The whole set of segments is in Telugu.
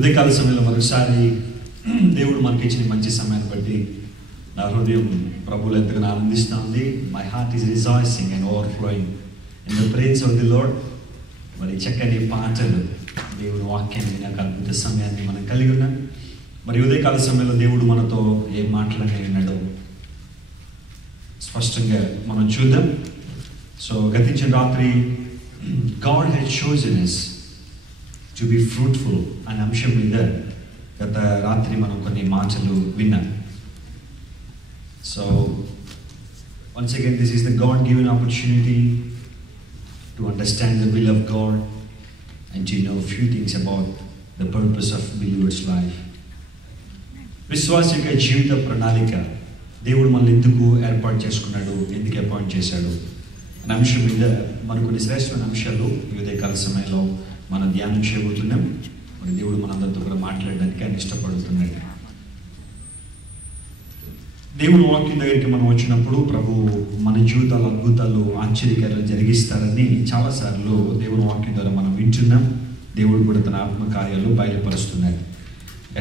ఉదయకాల సమయంలో మరోసారి దేవుడు మనకి ఇచ్చిన మంచి సమయాన్ని బట్టి నా హృదయం ప్రభువులో ఎంతగానో ఆనందిస్తూ ఉంది. My heart is rejoicing and overflowing in the praise of the lord. మరి చక్కని పాటలు, దేవుడు వాక్యాన్ని నాకు అద్భుత సమయాన్ని మనం కలిగి ఉన్నాం. మరి ఉదయకాల సమయంలో దేవుడు మనతో ఏం మాట్లాడి ఉన్నాడో స్పష్టంగా మనం చూద్దాం. సో గతించిన రాత్రి God has chosen us to B fruitful అనే అంశం మీద గత రాత్రి మనం కొన్ని మాటలు విన్నాం. So once again, this is the God-given opportunity to understand the will of God and to know a few things about the purpose of believer's life. విశ్వాస యొక్క జీవిత ప్రణాళిక, దేవుడు మనల్ని ఎందుకు ఏర్పాటు చేసుకున్నాడు, ఎందుకు అపాయింట్ చేశాడు అనే అంశం మీద మరికొన్ని శ్రేష్టమైన అంశాలు ఈ ఉదయకాల సమయంలో మనం ధ్యానం చేయబోతున్నాం. మరి దేవుడు మనందరితో కూడా మాట్లాడడానికి ఆయన ఇష్టపడుతున్నాడు. దేవుని వాక్యం దగ్గరికి మనం వచ్చినప్పుడు ప్రభు మన జీవితాలు అద్భుతాలు ఆశ్చర్యకరాలు జరిగిస్తారని చాలాసార్లు దేవుని వాక్యం ద్వారా మనం వింటున్నాం. దేవుడు కూడా తన ఆత్మకార్యాలు బయలుపరుస్తున్నాడు.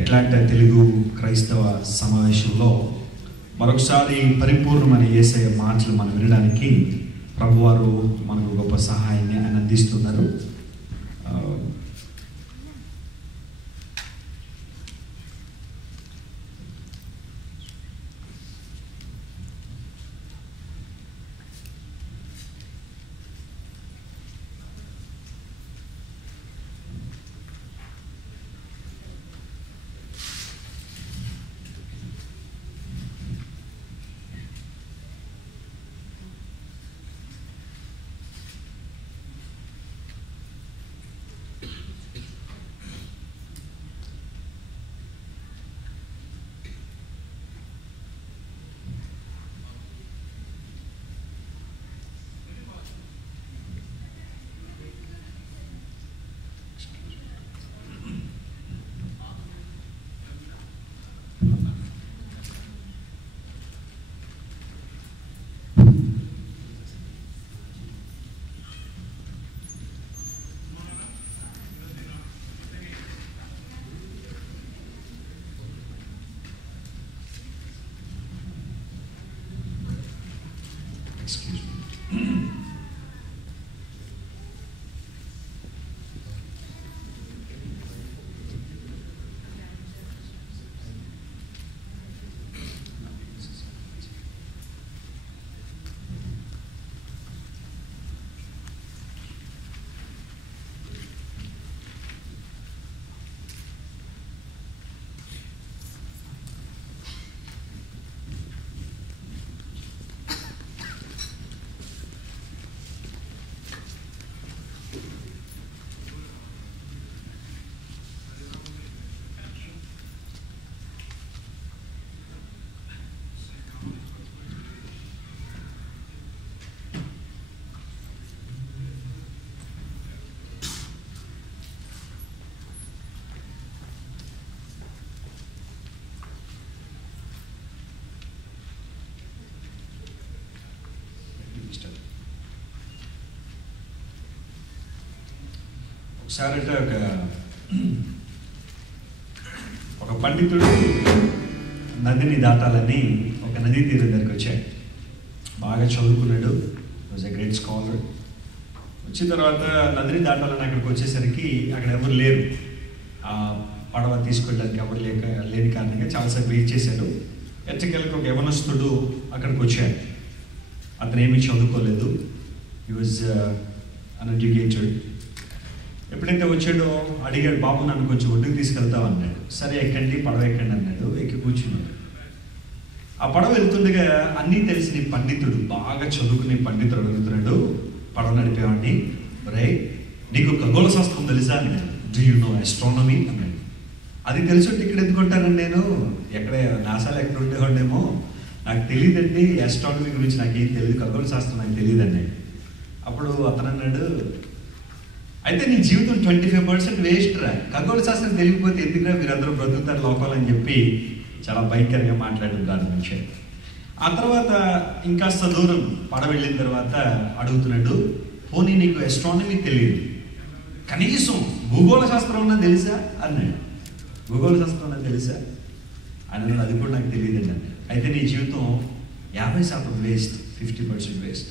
ఎట్లా అంటే తెలుగు క్రైస్తవ సమావేశంలో మరొకసారి పరిపూర్ణమైన యేసయ్య మాటలు మనం వినడానికి ప్రభువారు మనకు గొప్ప సహాయాన్ని ఆయన అందిస్తున్నారు. ఒకసారట ఒక పండితుడు నదిని దాటాలని ఒక నదీ తీరం దగ్గరికి వచ్చాడు. బాగా చదువుకున్నాడు, వాజ్ ఎ గ్రేట్ స్కాలర్. వచ్చిన తర్వాత నదిని దాటాలని అక్కడికి వచ్చేసరికి అక్కడ ఎవరు లేరు, ఆ పడవ తీసుకెళ్ళడానికి ఎవరు లేని కారణంగా చాలాసేపు వెయిట్ చేశాడు. ఎచ్చకెళ్ళకి ఒక యవనస్తుడు అక్కడికి వచ్చాడు. అతను ఏమీ చదువుకోలేదు, హీ వాజ్ అన్ఎడ్యుకేటెడ్. ఎప్పుడైతే వచ్చాడో అడిగాడు, బాబు నన్ను కొంచెం ఒడ్డుకు తీసుకెళ్తావు అన్నాడు. సరే ఎక్కండి, పడవ ఎక్కండి అన్నాడు. ఎక్కి కూర్చున్నాడు. ఆ పడవ వెళ్తుండగా అన్నీ తెలిసిన పండితుడు, బాగా చదువుకునే పండితుడు అడుగుతున్నాడు, పడవ నడిపేవాడిని, రే నీకు ఖగోళ శాస్త్రం తెలుసా అన్నాడు. డూ యూ నో ఆస్ట్రానమీ అన్నాడు. అది తెలుసుంటే ఇక్కడ ఎందుకుంటానండి, నేను ఎక్కడ నాసాలు ఎక్కడ ఉండేవాడేమో, నాకు తెలియదండి, ఆస్ట్రానమీ గురించి నాకేం తెలియదు, ఖగోళ శాస్త్రం నాకు తెలియదు అన్నాడు. అప్పుడు అతను అన్నాడు, అయితే నీ జీవితం 25% వేస్ట్ రా, ఖగోళ శాస్త్రం తెలియకపోతే ఎందుకురా మీరందరూ బ్రతుకుతారు లోకాలని చెప్పి చాలా భయంకరంగా మాట్లాడడం ప్రారంభించాడు. ఆ తర్వాత ఇంకాస్త దూరం పడ వెళ్ళిన తర్వాత అడుగుతున్నాడు, పోనీ నీకు ఆస్ట్రానమీ తెలియదు, కనీసం భూగోళ శాస్త్రం ఉన్నా తెలుసా అన్నాడు. భూగోళ శాస్త్రం నాకు తెలుసా అని అది కూడా నాకు తెలియదండి. అయితే నీ జీవితం 50% వేస్ట్, 50% వేస్ట్.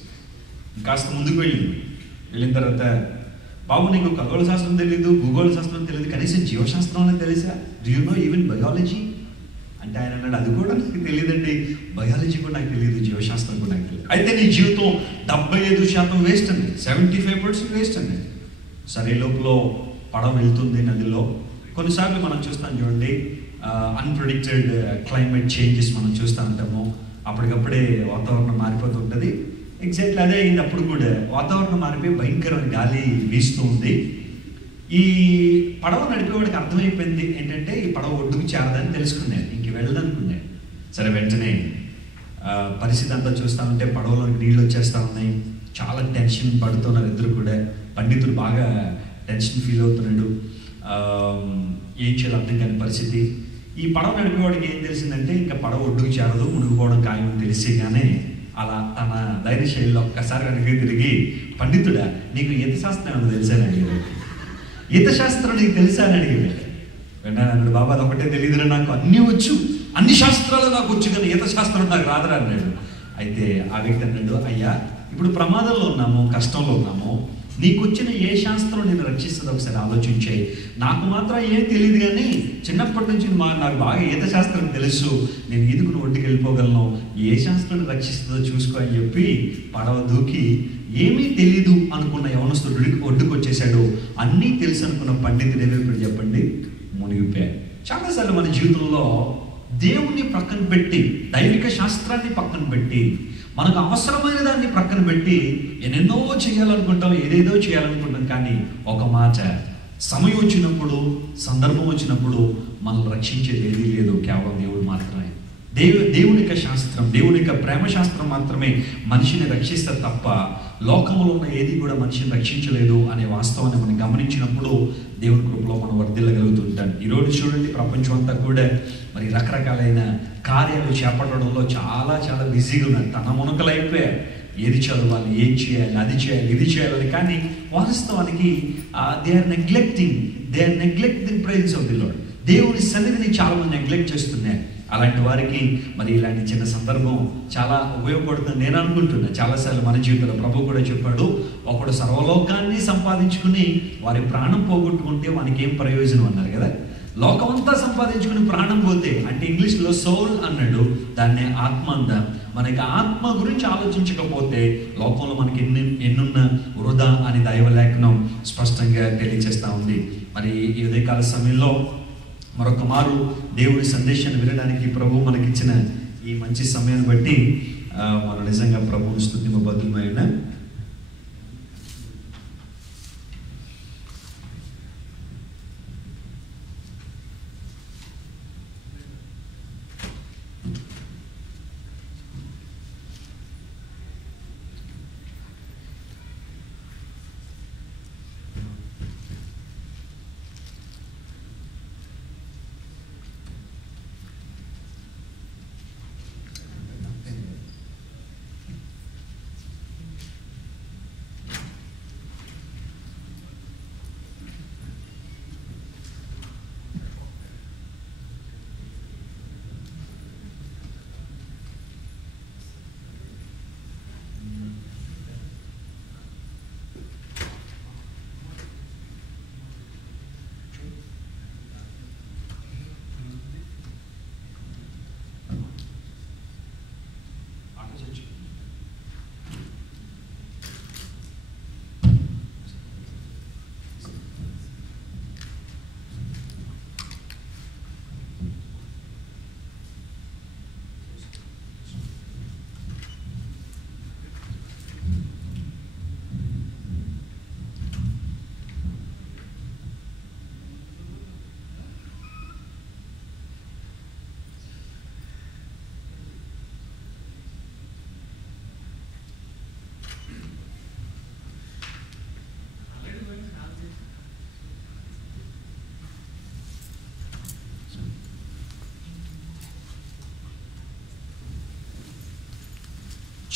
కాస్త ముందుకు వెళ్ళిన తర్వాత బాబు నీకు ఖగోళ శాస్త్రం తెలియదు, భూగోళ శాస్త్రం తెలియదు, కనీసం జీవశాస్త్రం అనేది తెలుసా? Do you know even biology అంటే ఆయన అన్నాడు అది కూడా నాకు తెలియదండి, బయాలజీ కూడా నాకు తెలియదు, జీవశాస్త్రం కూడా నాకు తెలియదు. అయితే నీ జీవితం 75% వేస్ట్ అండి, 75% వేస్ట్ అండి. సరే లోపల పడవ వెళ్తుంది నదిలో. కొన్నిసార్లు మనం చూస్తాం చూడండి, అన్ప్రెడిక్టెడ్ క్లైమేట్ చేంజెస్ మనం చూస్తూ ఉంటాము. అప్పటికప్పుడే వాతావరణం మారిపోతుంటుంది. ఎగ్జాక్ట్లీ అదే అయింది. అప్పుడు కూడా వాతావరణం మారిపోయి భయంకరమైన గాలి వీస్తూ ఉంది. ఈ పడవ నడిపేవాడికి అర్థమైపోయింది ఏంటంటే ఈ పడవ ఒడ్డుకు చేరదని తెలుసుకున్నాను, ఇంక వెళ్ళదనుకున్నాను. సరే వెంటనే పరిస్థితి అంతా చూస్తూ ఉంటే పడవలోకి నీళ్ళు వచ్చేస్తూ ఉన్నాయి. చాలా టెన్షన్ పడుతున్నారు ఇద్దరు కూడా. పండితుడు బాగా టెన్షన్ ఫీల్ అవుతున్నాడు. ఏం చేయాలి అర్థం కాని పరిస్థితి. ఈ పడవ నడిపేవాడికి ఏం తెలిసిందంటే ఇంకా పడవ ఒడ్డుకు చేరదు, మునిగిపోవడం ఖాయం తెలిసి కానీ అలా తన ధైర్య శైలిలో ఒక్కసారి వెనక్కి తిరిగి, పండితుడా నీకు ఈత శాస్త్రం ఏమన్నా తెలుసా అని అడిగాడు. ఈత శాస్త్రం నీకు తెలుసా అని అడిగాడు. వెంటనే అన్నాడు, బాబా అది ఒకటే తెలియదురా, నాకు అన్నీ వచ్చు, అన్ని శాస్త్రాలు నాకు వచ్చు కానీ ఈత శాస్త్రం నాకు రాదురా అన్నాడు. అయితే ఆ వ్యక్తి అన్నాడు, అయ్యా ఇప్పుడు ప్రమాదంలో ఉన్నాము, కష్టంలో ఉన్నాము, నీకు వచ్చిన ఏ శాస్త్రం నేను రక్షిస్తుందో ఒకసారి ఆలోచించాయి. నాకు మాత్రం ఏం తెలియదు కానీ చిన్నప్పటి నుంచి నాకు బాగా ఈత శాస్త్రం తెలుసు, నేను ఈదుకుని ఒడ్డుకి వెళ్ళిపోగలను, ఏ శాస్త్రం రక్షిస్తుందో చూసుకో అని చెప్పి పడవ దూకి ఏమీ తెలీదు అనుకున్న యవనస్తుడికి ఒడ్డుకు వచ్చేసాడు. అన్నీ తెలుసు అనుకున్న పండితుడు ఏమైపోయాడు చెప్పండి? మునిగిపోయాడు. చాలాసార్లు మన జీవితంలో దేవుణ్ణి పక్కన పెట్టి, దైవిక శాస్త్రాన్ని పక్కన పెట్టి, మనకు అవసరమైన దాన్ని పక్కన పెట్టి ఎన్నెన్నో చేయాలనుకుంటాం, ఏదేదో చేయాలనుకుంటాం. కానీ ఒక మాట, సమయం వచ్చినప్పుడు, సందర్భం వచ్చినప్పుడు మనల్ని రక్షించేది ఏదీ లేదు, కేవలం దేవుడు మాత్రమే. దేవుని యొక్క శాస్త్రం, దేవుని యొక్క ప్రేమ శాస్త్రం మాత్రమే మనిషిని రక్షిస్తారు తప్ప లోకంలో ఉన్న ఏది కూడా మనిషిని రక్షించలేదు అనే వాస్తవాన్ని మనం గమనించినప్పుడు దేవుని కృపలో మనం వర్ధిల్లగలుగుతుంటాం. ఈరోజు చూడండి, ప్రపంచం అంతా కూడా మరి రకరకాలైన కార్యాలు చేపట్టడంలో చాలా చాలా బిజీగా ఉన్నారు. తన మునకలు అయిపోయారు. ఏది చదవాలి, ఏం చేయాలి, అది చేయాలి, ఇది చేయాలని. కానీ వాస్తవానికి they are neglect the praises of the Lord. దేవుని సన్నిధిని చాలా మంది నెగ్లెక్ట్ చేస్తున్నారు. అలాంటి వారికి మరి ఇలాంటి చిన్న సందర్భం చాలా ఉపయోగపడుతుంది నేను అనుకుంటున్నాను. చాలాసార్లు మన జీవితంలో ప్రభు కూడా చెప్పాడు, ఒకడు సర్వలోకాన్ని సంపాదించుకుని వారి ప్రాణం పోగొట్టుకుంటే వానికి ఏం ప్రయోజనం అన్నారు కదా. లోకం అంతా సంపాదించుకుని ప్రాణం పోతే, అంటే ఇంగ్లీష్లో సోల్ అన్నాడు, దాన్నే ఆత్మ అందా. మనకి ఆత్మ గురించి ఆలోచించకపోతే లోకంలో మనకి ఎన్నున్న వృధా అని దైవలేఖనం స్పష్టంగా తెలియజేస్తూ ఉంది. మరి ఈ ఉదయకాల సమయంలో మరొక మారు దేవుని సందేశాన్ని వినడానికి ప్రభు మనకిచ్చిన ఈ మంచి సమయాన్ని బట్టి మనం నిజంగా ప్రభువుని స్తుతింపబద్దులమైన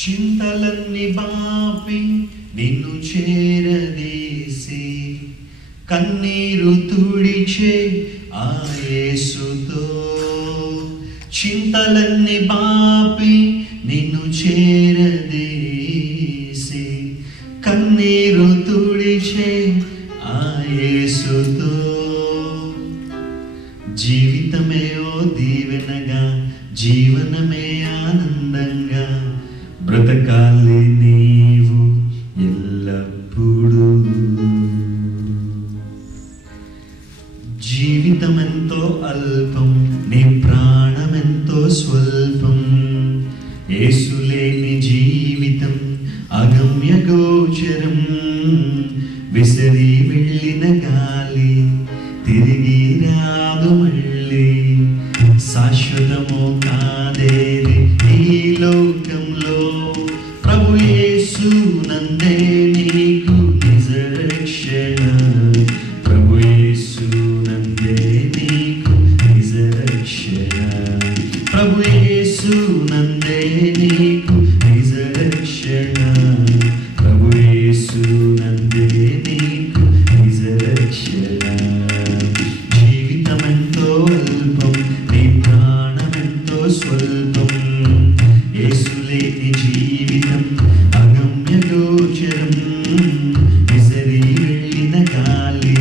చింతలన్నీ బాపి నిన్ను చేరదీసి కన్నీరు తుడిచే ఆ యేసుతో చింతలన్నీ బాపి నిన్ను చేరదీసి కన్నీరు తుడిచే ఆ యేసుతో జీవితమే ఓ దీవెనగా జీవనమే ఆనందంగా బ్రతకాలి నీవు ఎల్లప్పుడూ. జీవితమెంతో అల్పం నీ ప్రాణమెంతో స్వల్పం యేసు లేని జీవితం అగమ్య గోచరం విసిరి వెళ్ళిన గాలి తిరిగి రాదు మళ్ళీ శాశ్వతము కాదేది ఈ లోకంలో ప్రభు యేసు నందే నీకు నిజ రక్షణ ప్రభు యేసు నందే నీకు నిజ రక్షణ ప్రభు యేసు నందే నీకు నిజ రక్షణ ప్రభు యేసు నందే నీకు నిజ రక్షణ. జీవితమెంతో అల్పం నీ ప్రాణమెంతో స్వల్పం యేసు లేని జీవితం అగమ్య గోచరం విసిరి వెళ్ళిన గాలి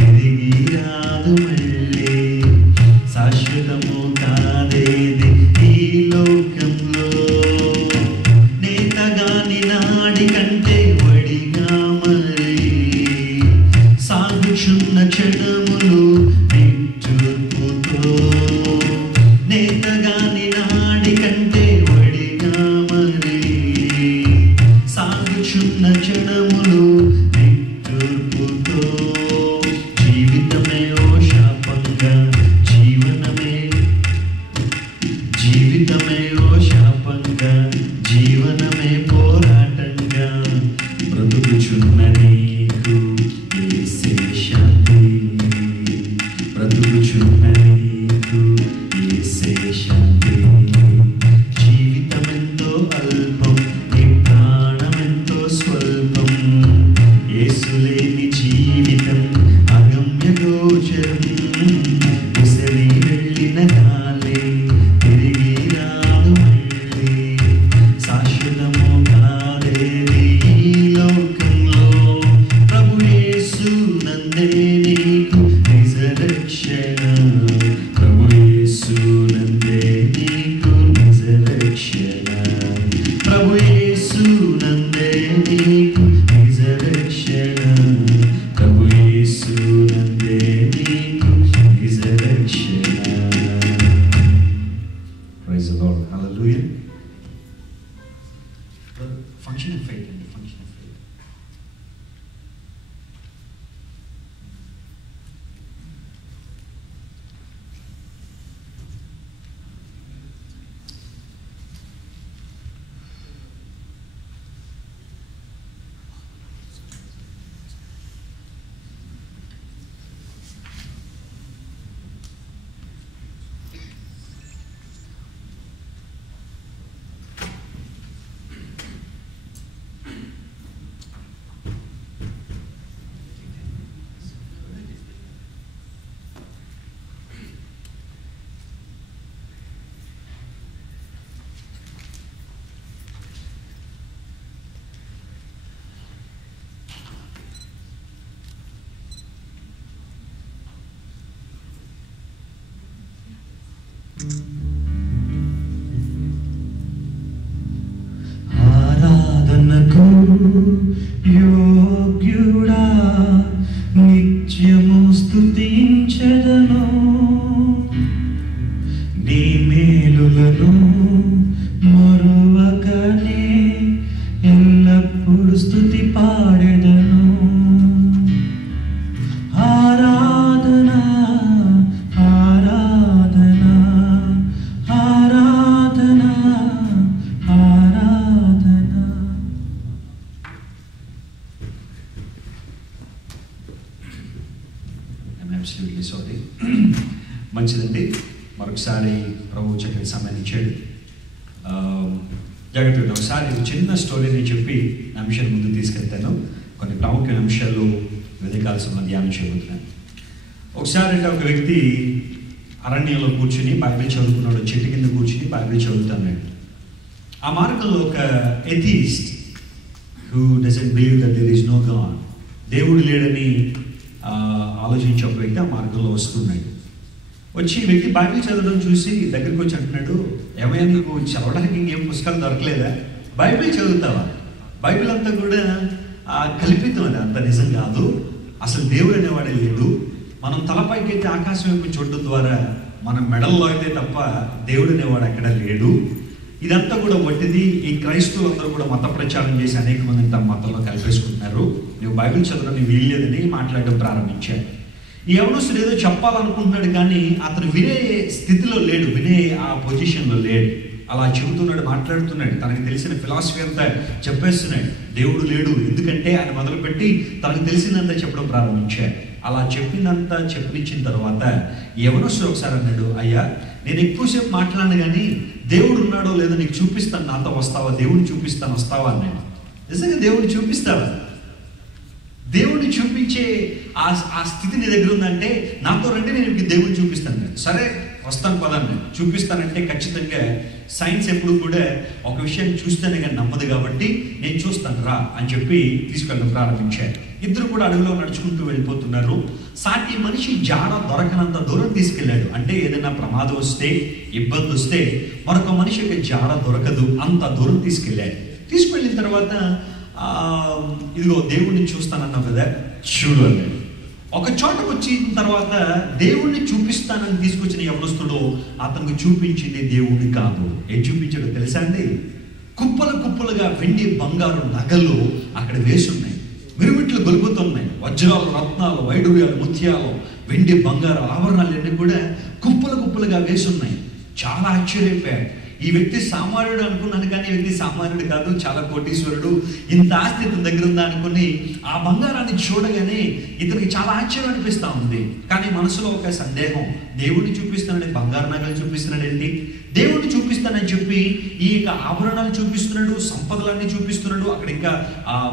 తిరిగి రాదు మళ్ళీ శాశ్వతము కాదేది ఈ లోకంలో. నేతగాని నాడి కంటే వడిగా మరి సాగుచున్న క్షణములు నిట్టూర్పుతో నేతగాని నాడి కంటే వడిగా మరి సాగుచున్న క్షణములు నిట్టూర్పుతో జీవితమే ఓ శాపంగా జీవితమే ఓ శాపంగా జీవనమే పోరాటంగా బ్రతుకుచున్న నీకు యేసే శాంతి బ్రతుకుచున్న నీకు యేసే శాంతి. జీవితమెంతో అల్పం నీ ప్రాణమెంతో స్వల్పం యేసు లేని జీవితం అగమ్య గోచరం విసిరి వెళ్ళిన గాలి తిరిగి రాదు మళ్ళీ శాశ్వతము కాదేది ఈ లోకంలో ప్రభు యేసు నందే నీకు నిజ రక్షణ ప్రభు యేసు నందే నీకు నిజ రక్షణ ప్రభు యేసు నందే నీకు నిజ రక్షణ ప్రభు యేసు నందే నీకు నిజ రక్షణ. Praise the Lord. Hallelujah. Function of faith and the function of faith. ఆరాధనకు యోగ్యుడా నిత్యము స్తుతించెదను నీ మేలులను మరువకనే ఎల్లప్పుడు స్తుతి పాడెదను. ఆరాధన ఆరాధన ఆరాధన ఆరాధన. I'm absolutely sorry. మంచిదండి, మరొకసారి ప్రభు చక్కటి సమయాన్ని ఇచ్చాడు. జాగ్రత్తగా ఒకసారి చిన్న స్టోరీని చెప్పి అంశాన్ని ముందుకు తీసుకెళ్తాను. కొన్ని ప్రాముఖ్య అంశాలు ఉదయకాల సమయం ధ్యానం చేయబోతున్నాను. ఒకసారి ఒక వ్యక్తి అరణ్యంలో కూర్చుని బైబిల్ చదువుకున్నాడు, చెట్టు కింద కూర్చుని బైబిల్ చదువుతున్నాడు. ఆ మార్గంలో ఒక atheist who doesn't believe that there is no God, దేవుడు లేడని ఆలోచించే ఒక వ్యక్తి ఆ మార్గంలో వస్తున్నాడు. వచ్చి ఈ వ్యక్తి బైబిల్ చదవడం చూసి దగ్గరికి వచ్చి అంటున్నాడు, ఏమైనా నీకు చదవడానికి ఇంకేం పుస్తకాలు దొరకలేదా? బైబిల్ చదువుతావా? బైబిల్ అంతా కూడా కల్పితం, అది అంత నిజం కాదు. అసలు దేవుడు అనేవాడే లేడు. మనం తలపైకి అయితే ఆకాశం వైపు చూడడం ద్వారా మనం మెడల్లో అయితే తప్ప దేవుడు అనేవాడు అక్కడ లేడు. ఇదంతా కూడా వట్టిది. ఈ క్రైస్తవులందరూ కూడా మత ప్రచారం చేసి అనేక మందిని తమ మతంలో కలిపేసుకుంటున్నారు. నువ్వు బైబిల్ చదవడానికి వీల్లేదని మాట్లాడడం ప్రారంభించాడు. ఈ యవనస్తుడు ఏదో చెప్పాలనుకుంటున్నాడు, కానీ అతను వినే స్థితిలో లేడు, వినే ఆ పొజిషన్లో లేడు. అలా చెబుతున్నాడు, మాట్లాడుతున్నాడు, తనకు తెలిసిన ఫిలాసఫీ అంతా చెప్పేస్తున్నాడు. దేవుడు లేడు ఎందుకంటే ఆయన మొదలుపెట్టి తనకు తెలిసిందంతా చెప్పడం ప్రారంభించాడు. అలా చెప్పినంతా చెప్పనిచ్చిన తర్వాత యవనస్తుడు ఒకసారి అన్నాడు, అయ్యా నేను ఎక్కువసేపు మాట్లాడను, కానీ దేవుడు ఉన్నాడో లేదో నీకు చూపిస్తాను, నాతో వస్తావా? దేవుడిని చూపిస్తాను, వస్తావా అన్నాడు. నిజంగా దేవుడిని చూపిస్తావా? దేవుడిని చూపించే ఆ స్థితి నీ దగ్గర ఉందంటే నాతో రండి, నేను దేవుడిని చూపిస్తాను. సరే వస్తాను పదాన్ని చూపిస్తానంటే ఖచ్చితంగా సైన్స్ ఎప్పుడు కూడా ఒక విషయాన్ని చూస్తేనే కానీ నమ్మదు, కాబట్టి నేను చూస్తాను రా అని చెప్పి తీసుకెళ్ళడం ప్రారంభించారు. ఇద్దరు కూడా అడవిలో నడుచుకుంటూ వెళ్ళిపోతున్నారు. సాటి మనిషి జాడ దొరకనంత దూరం తీసుకెళ్ళాడు. అంటే ఏదైనా ప్రమాదం వస్తే, ఇబ్బంది వస్తే మరొక మనిషి యొక్క జాడ దొరకదు, అంత దూరం తీసుకెళ్ళాడు. తీసుకెళ్ళిన తర్వాత ఇదిగో దేవుడిని చూస్తానన్నావు కదా, చూడు అన్నాడు. ఒక చోటకు వచ్చిన తర్వాత దేవుణ్ణి చూపిస్తానని తీసుకొచ్చిన యవనస్తుడు అతనికి చూపించింది దేవుడిని కాదు. ఏం చూపించాడో తెలుసా అండి? కుప్పలు కుప్పలుగా వెండి బంగారు నగలు అక్కడ వేసున్నాయి, మిరుమిట్లు గొలుపుతున్నాయి. వజ్రాలు, రత్నాలు, వైడూర్యాలు, ముత్యాలు, వెండి బంగారు ఆభరణాలు అన్నీ కూడా కుప్పలు కుప్పలుగా వేసున్నాయి. చాలా ఆశ్చర్యపోయాడు. ఈ వ్యక్తి సామాన్యుడు అనుకున్నాను, కానీ ఈ వ్యక్తి సామాన్యుడు కాదు, చాలా కోటీశ్వరుడు. ఇంత ఆస్తి ఇతని దగ్గర ఉందా అనుకుని ఆ బంగారాన్ని చూడగానే ఇతనికి చాలా ఆశ్చర్యం అనిపిస్తూ ఉంది. కానీ మనసులో ఒక సందేహం, దేవుడిని చూపిస్తానని బంగారు నగలు చూపిస్తున్నాడు ఏంటి? దేవుడిని చూపిస్తానని చెప్పి ఈ యొక్క ఆభరణాలు చూపిస్తున్నాడు, సంపదలన్నీ చూపిస్తున్నాడు. అక్కడ ఇంకా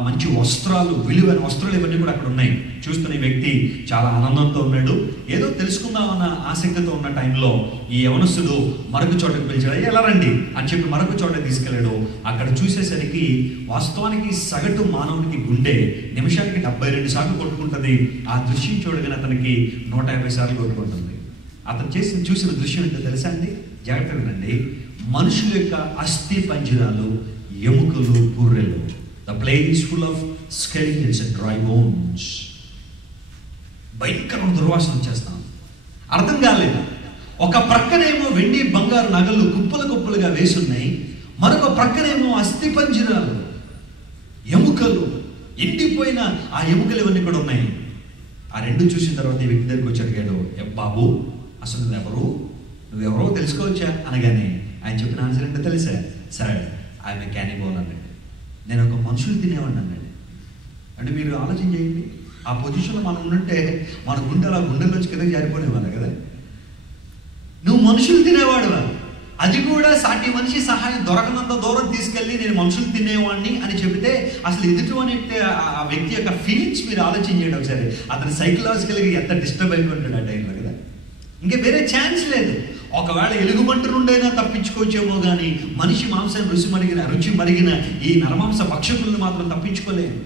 మంచి వస్త్రాలు, విలువైన వస్త్రాలు ఇవన్నీ కూడా అక్కడ ఉన్నాయి. చూస్తున్న ఈ వ్యక్తి చాలా ఆనందంతో ఉన్నాడు. ఏదో తెలుసుకుందామన్న ఆసక్తితో ఉన్న టైంలో ఈ యవనస్తుడు మరొక చోటకు పిలిచాడు. ఎలా రండి అని చెప్పి మరొక చోట తీసుకెళ్ళాడు. అక్కడ చూసేసరికి వాస్తవానికి సగటు మానవునికి గుండె నిమిషానికి 72 సార్లు కొట్టుకుంటుంది. ఆ దృశ్యం చూడగానే అతనికి 150 సార్లు కొట్టుకుంటుంది. అతను చూసిన దృశ్యం ఏంటో తెలుసా అండి? జాగ్రత్తగా వినండి. మనుషుల యొక్క అస్థి పంజరాలు, ఎముకలు, పుర్రెలు. The place full of skeletons and dry bones. భయంకరమైన దుర్వాసన వచ్చేస్తాం. అర్థం కాలేదు. ఒక ప్రక్కనేమో వెండి బంగారు నగలు కుప్పలు కుప్పలుగా వేసున్నాయి, మరొక ప్రక్కనేమో అస్థి పంజరాలు, ఎముకలు, ఎండిపోయిన ఆ ఎముకలు ఇవన్నీ కూడా ఉన్నాయి. ఆ రెండు చూసిన తర్వాత ఈ వ్యక్తి దగ్గరికి వచ్చి అడిగాడు, బాబు అసలు నువ్వెవరో తెలుసుకోవచ్చా అనగానే ఆయన చెప్పిన ఆన్సర్ ఏంటో తెలుసా? సరే, ఆయన క్యానిబోల్ అన్నాడు. నేను ఒక మనుషులు తినేవాడిని అన్నాడు. అంటే మీరు ఆలోచన చేయండి, ఆ పొజిషన్లో మనం ఉంటే మన గుండెల్లోంచి కింద జారిపోనేవాళ్ళు కదా. నువ్వు మనుషులు తినేవాడువా? అది కూడా సాటి మనిషి సహాయం దొరకనంత దూరం తీసుకెళ్ళి నేను మనుషులు తినేవాడిని అని చెబితే అసలు ఎదుటి ఆ వ్యక్తి యొక్క ఫీలింగ్స్ మీరు ఆలోచన చేయండి ఒకసారి. అతను సైకలాజికల్గా ఎంత డిస్టర్బ్ అయిపోయింటాడు ఆ టైంలో కదా. ఇంకా వేరే ఛాన్స్ లేదు. ఒకవేళ ఎలుగుబంటి నుండైనా తప్పించుకోవచ్చేమో కానీ మనిషి మాంసం రుచి మరిగిన ఈ నరమాంస భక్షకులను మాత్రం తప్పించుకోలేము.